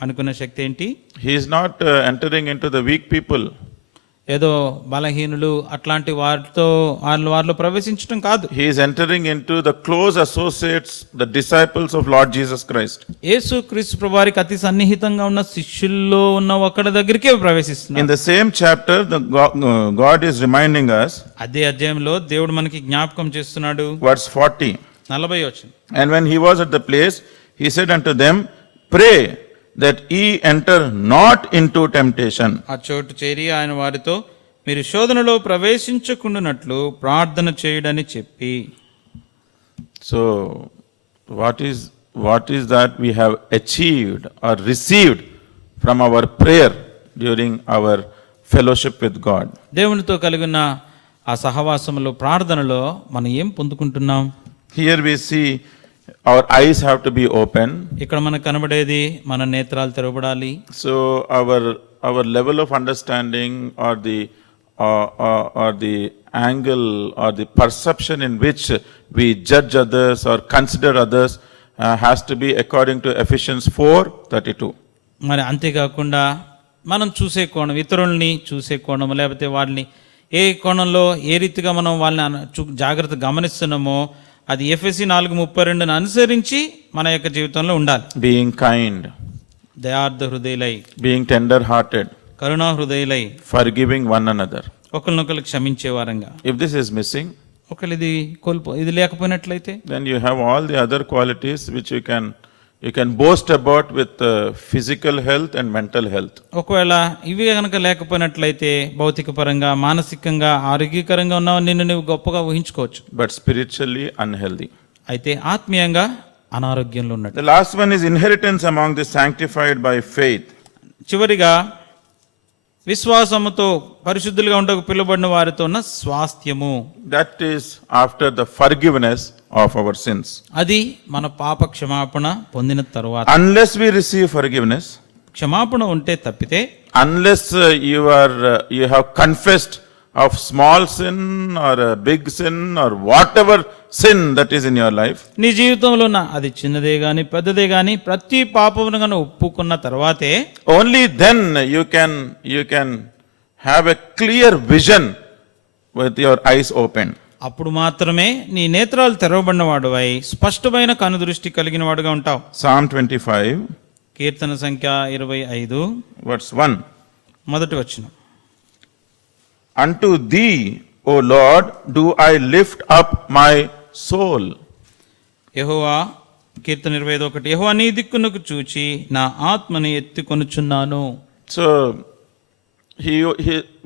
అనుకున్న శక్తి ఏంటి? He is not entering into the weak people. ఏదో బలహీనులు అట్లాంటి వారిలో ప్రవేశించడం కాదు. He is entering into the close associates, the disciples of Lord Jesus Christ. యేసు క్రీస్తు ప్రభువారికి అతి సన్నిహితంగా ఉన్న శిష్యుల్లో ఉన్న ఒకరి దగ్గరికే ప్రవేశిస్తున్నాడు. In the same chapter, God is reminding us. అదే అధ్యాయంలో దేవుడు మనకి జ్ఞాపకం చేస్తున్నాడు. Verse 40. 40వ వచనం. And when he was at the place, he said unto them, Pray that ye enter not into temptation. ఆ చోటు చేరి ఆయన వారితో మీరు శోధనలో ప్రవేశించకుండానట్లు ప్రార్థన చేయడని చెప్పి. So what is that we have achieved or received from our prayer during our fellowship with God? దేవునితో కలిగిన ఆ సహవాసములో ప్రార్థనలో మనం ఏం పొందుకుంటున్నాం? Here we see our eyes have to be open. ఇక్కడ మనకు కనబడేది మన నేత్రాలు తెరవబడాలి. So our level of understanding, or the angle, or the perception in which we judge others or consider others has to be according to Ephesians 4:32. మరి అంతేకాకుండా మనం చూసే కోణం, ఇతరుల్ని చూసే కోణం, లేకపోతే వాళ్ళని ఏ కోణంలో ఏ రీతిగా మనం వాళ్ళని జాగ్రత్త గమనిస్తున్నామో అది ఎఫెసీ 4:32 అనుసరించి మన యొక్క జీవితంలో ఉండాలి. Being kind, దయార్థ హృదయులై, being tender hearted, కరుణా హృదయులై, forgiving one another. ఒకరినొకరు క్షమించే వారంగా. If this is missing, ఒకవేళ ఇది లేకపోయినట్లయితే then you have all the other qualities which you can boast about with physical health and mental health. ఒకవేళ ఇవి కనుక లేకపోయినట్లయితే భౌతిక పరంగా మానసికంగా ఆరోగ్యకరంగా ఉన్నావు నిన్ను నువ్వు గొప్పగా ఊహించుకోవచ్చు. But spiritually unhealthy. అయితే ఆత్మీయంగా అనారోగ్యంలో ఉన్నట్టు. The last one is inheritance among the sanctified by faith. చివరిగా విశ్వాసముతో పరిశుద్ధులుగా ఉండకు పిలువబడిన వారితో ఉన్న స్వాస్థ్యము. That is after the forgiveness of our sins. అది మన పాప క్షమాపణ పొందిన తరువాత. Unless we receive forgiveness, క్షమాపణ ఉంటే తప్పితే, unless you have confessed of small sin or a big sin or whatever sin that is in your life, నీ జీవితంలో ఉన్న అది చిన్నదే గాని పెద్దదే గాని ప్రతి పాపమును గాని ఒప్పుకున్న తర్వాతే only then you can have a clear vision with your eyes open. అప్పుడు మాత్రమే నీ నేత్రాలు తెరవబడిన వాడువై స్పష్టమైన కనుదృష్టి కలిగిన వాడుగా ఉంటావు. Psalm 25 కీర్తన సంఖ్య 25 verse 1. మొదటి వచనం. Unto thee, O Lord, do I lift up my soul. యెహోవా కీర్తన 25:1 యెహోవా నీ దిక్కునకు చూచి నా ఆత్మని ఎత్తుకొనుచున్నాను. So he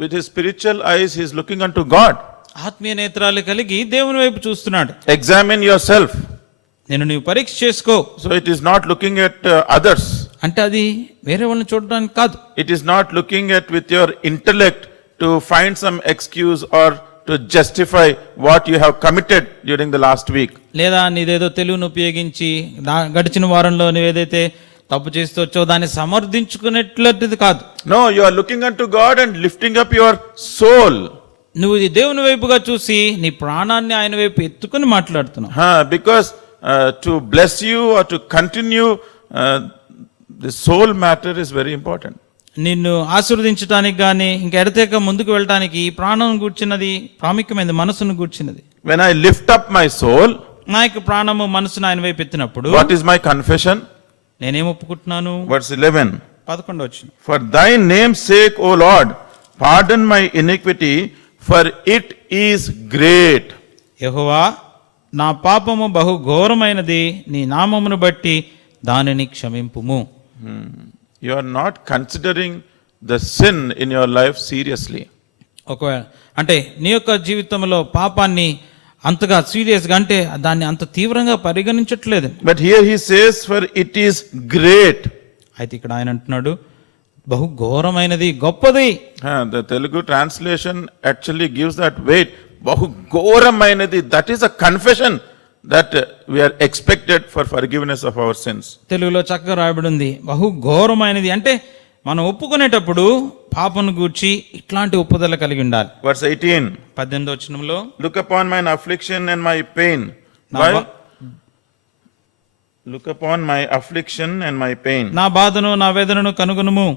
with his spiritual eyes he is looking unto God. ఆత్మీయ నేత్రాలు కలిగి దేవుని వైపు చూస్తున్నాడు. Examine yourself. నేను నీవు పరీక్ష చేసుకో. So it is not looking at others. అంటే అది వేరే వాళ్ళని చూడడానికి కాదు. It is not looking at with your intellect to find some excuse or to justify what you have committed during the last week. లేదా నీదేదో తెలివిని ఉపయోగించి గడిచిన వారంలో నువ్వేదైతే తప్పు చేస్తూ వచ్చో దాన్ని సమర్థించుకునేట్లది కాదు. No, you are looking unto God and lifting up your soul. నువ్వు ఈ దేవుని వైపుగా చూసి నీ ప్రాణాన్ని ఆయన వైపు ఎత్తుకుని మాట్లాడుతున్నావు. Because to bless you or to continue, the soul matter is very important. నిన్ను ఆశీర్వదించడానికి గాని ఇంకా ఎడతెగక ముందుకు వెళ్ళడానికి ప్రాణం గూర్చినది ప్రాముఖ్యమైనది, మనసును గూర్చినది. When I lift up my soul, నా యొక్క ప్రాణము మనసును ఆయన వైపు ఎత్తినప్పుడు what is my confession? నేనేం ఒప్పుకుంటున్నాను? Verse 11. 11 వచనం. For thy name's sake, O Lord, pardon my iniquity, for it is great. యెహోవా నా పాపము బహు ఘోరమైనది, నీ నామమును బట్టి దానిని క్షమింపుము. You are not considering the sin in your life seriously. ఒకవేళ అంటే నీ యొక్క జీవితంలో పాపాన్ని అంతగా సీరియస్గా అంటే దాన్ని అంత తీవ్రంగా పరిగణించట్లేదు. But here he says, for it is great. అయితే ఇక్కడ ఆయన అంటున్నాడు బహు ఘోరమైనది, గొప్పది. The Telugu translation actually gives that weight. Bahu ghoramainadi, that is a confession that we are expected for forgiveness of our sins. తెలుగులో చక్కగా రాయబడి ఉంది బహు ఘోరమైనది అంటే మనం ఒప్పుకునేటప్పుడు పాపను గూర్చి ఇట్లాంటి ఒప్పుదల కలిగి ఉండాలి. Verse 18. 18వ వచనంలో Look upon mine affliction and my pain. Why? Look upon my affliction and my pain. నా బాధను నా వేదనను కనుగొనుము.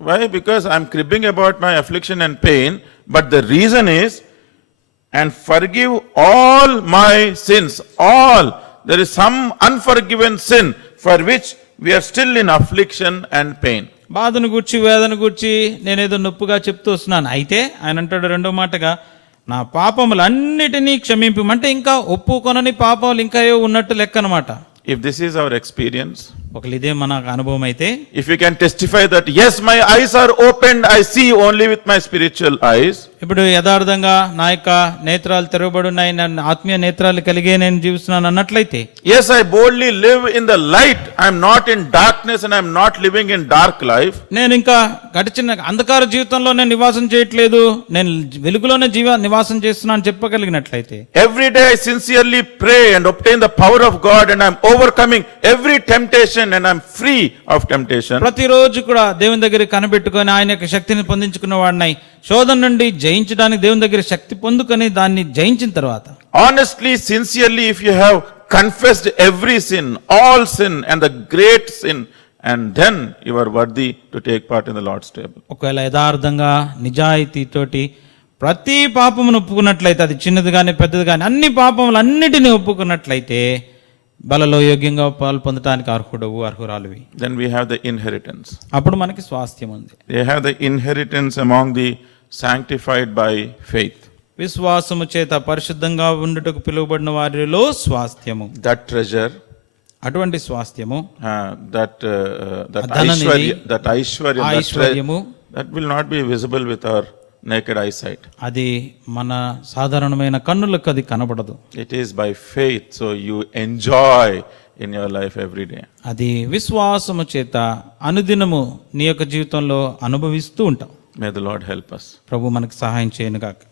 Why? Because I am cribbing about my affliction and pain, but the reason is, and forgive all my sins. All. There is some unforgiven sin for which we are still in affliction and pain. బాధను గూర్చి వేదన గూర్చి నేనేదో నొప్పుగా చెప్తూ వస్తున్నాను. అయితే ఆయన అంటాడు రెండో మాటగా నా పాపములన్నిటినీ క్షమింపమంటే ఇంకా ఒప్పుకొనని పాపాలు ఇంకా ఉన్నట్టు లెక్క అన్నమాట. If this is our experience, ఒకవేళ ఇదే మన అనుభవం అయితే, if we can testify that yes, my eyes are opened, I see only with my spiritual eyes. ఇప్పుడు యథార్థంగా నా యొక్క నేత్రాలు తెరవబడి ఉన్నాయి, నన్ను ఆత్మీయ నేత్రాలు కలిగే నేను జీవిస్తున్నాను అన్నట్లయితే, yes, I boldly live in the light, I am not in darkness and I am not living in dark life. నేను ఇంకా గడిచిన అంధకార జీవితంలో నేను నివాసం చేయట్లేదు, నేను వెలుగులోనే నివాసం చేస్తున్నాను చెప్పగలిగినట్లయితే, every day I sincerely pray and obtain the power of God and I am overcoming every temptation and I am free of temptation. ప్రతిరోజు కూడా దేవుని దగ్గర కనబెట్టుకొని ఆయన యొక్క శక్తిని పొందించుకున్న వాడినై శోధన నుండి జయించడానికి దేవుని దగ్గర శక్తి పొందుకొని దాన్ని జయించిన తర్వాత, honestly, sincerely, if you have confessed every sin, all sin and the great sin, and then you are worthy to take part in the Lord's table. ఒకవేళ యథార్థంగా నిజాయితీతోటి ప్రతి పాపమును ఒప్పుకున్నట్లయితే, అది చిన్నది కానీ పెద్దది కానీ అన్ని పాపములన్నిటినీ ఒప్పుకున్నట్లయితే బలలో యోగ్యంగా పాలు పొందడానికి అర్హురాలువి. Then we have the inheritance. అప్పుడు మనకి స్వాస్థ్యం ఉంది. They have the inheritance among the sanctified by faith. విశ్వాసము చేత పరిశుద్ధంగా ఉండుటకు పిలువబడిన వారిలో స్వాస్థ్యము. That treasure, అటువంటి స్వాస్థ్యము, that ధననిధి, Aishwarya, ఐశ్వర్యము, that will not be visible with our naked eyesight. అది మన సాధారణమైన కన్నులకు అది కనబడదు. It is by faith, so you enjoy in your life every day. అది విశ్వాసము చేత అనుదినము నీ యొక్క జీవితంలో అనుభవిస్తూ ఉంటాం. May the Lord help us. ప్రభు మనకు సహాయం చేయను గాక.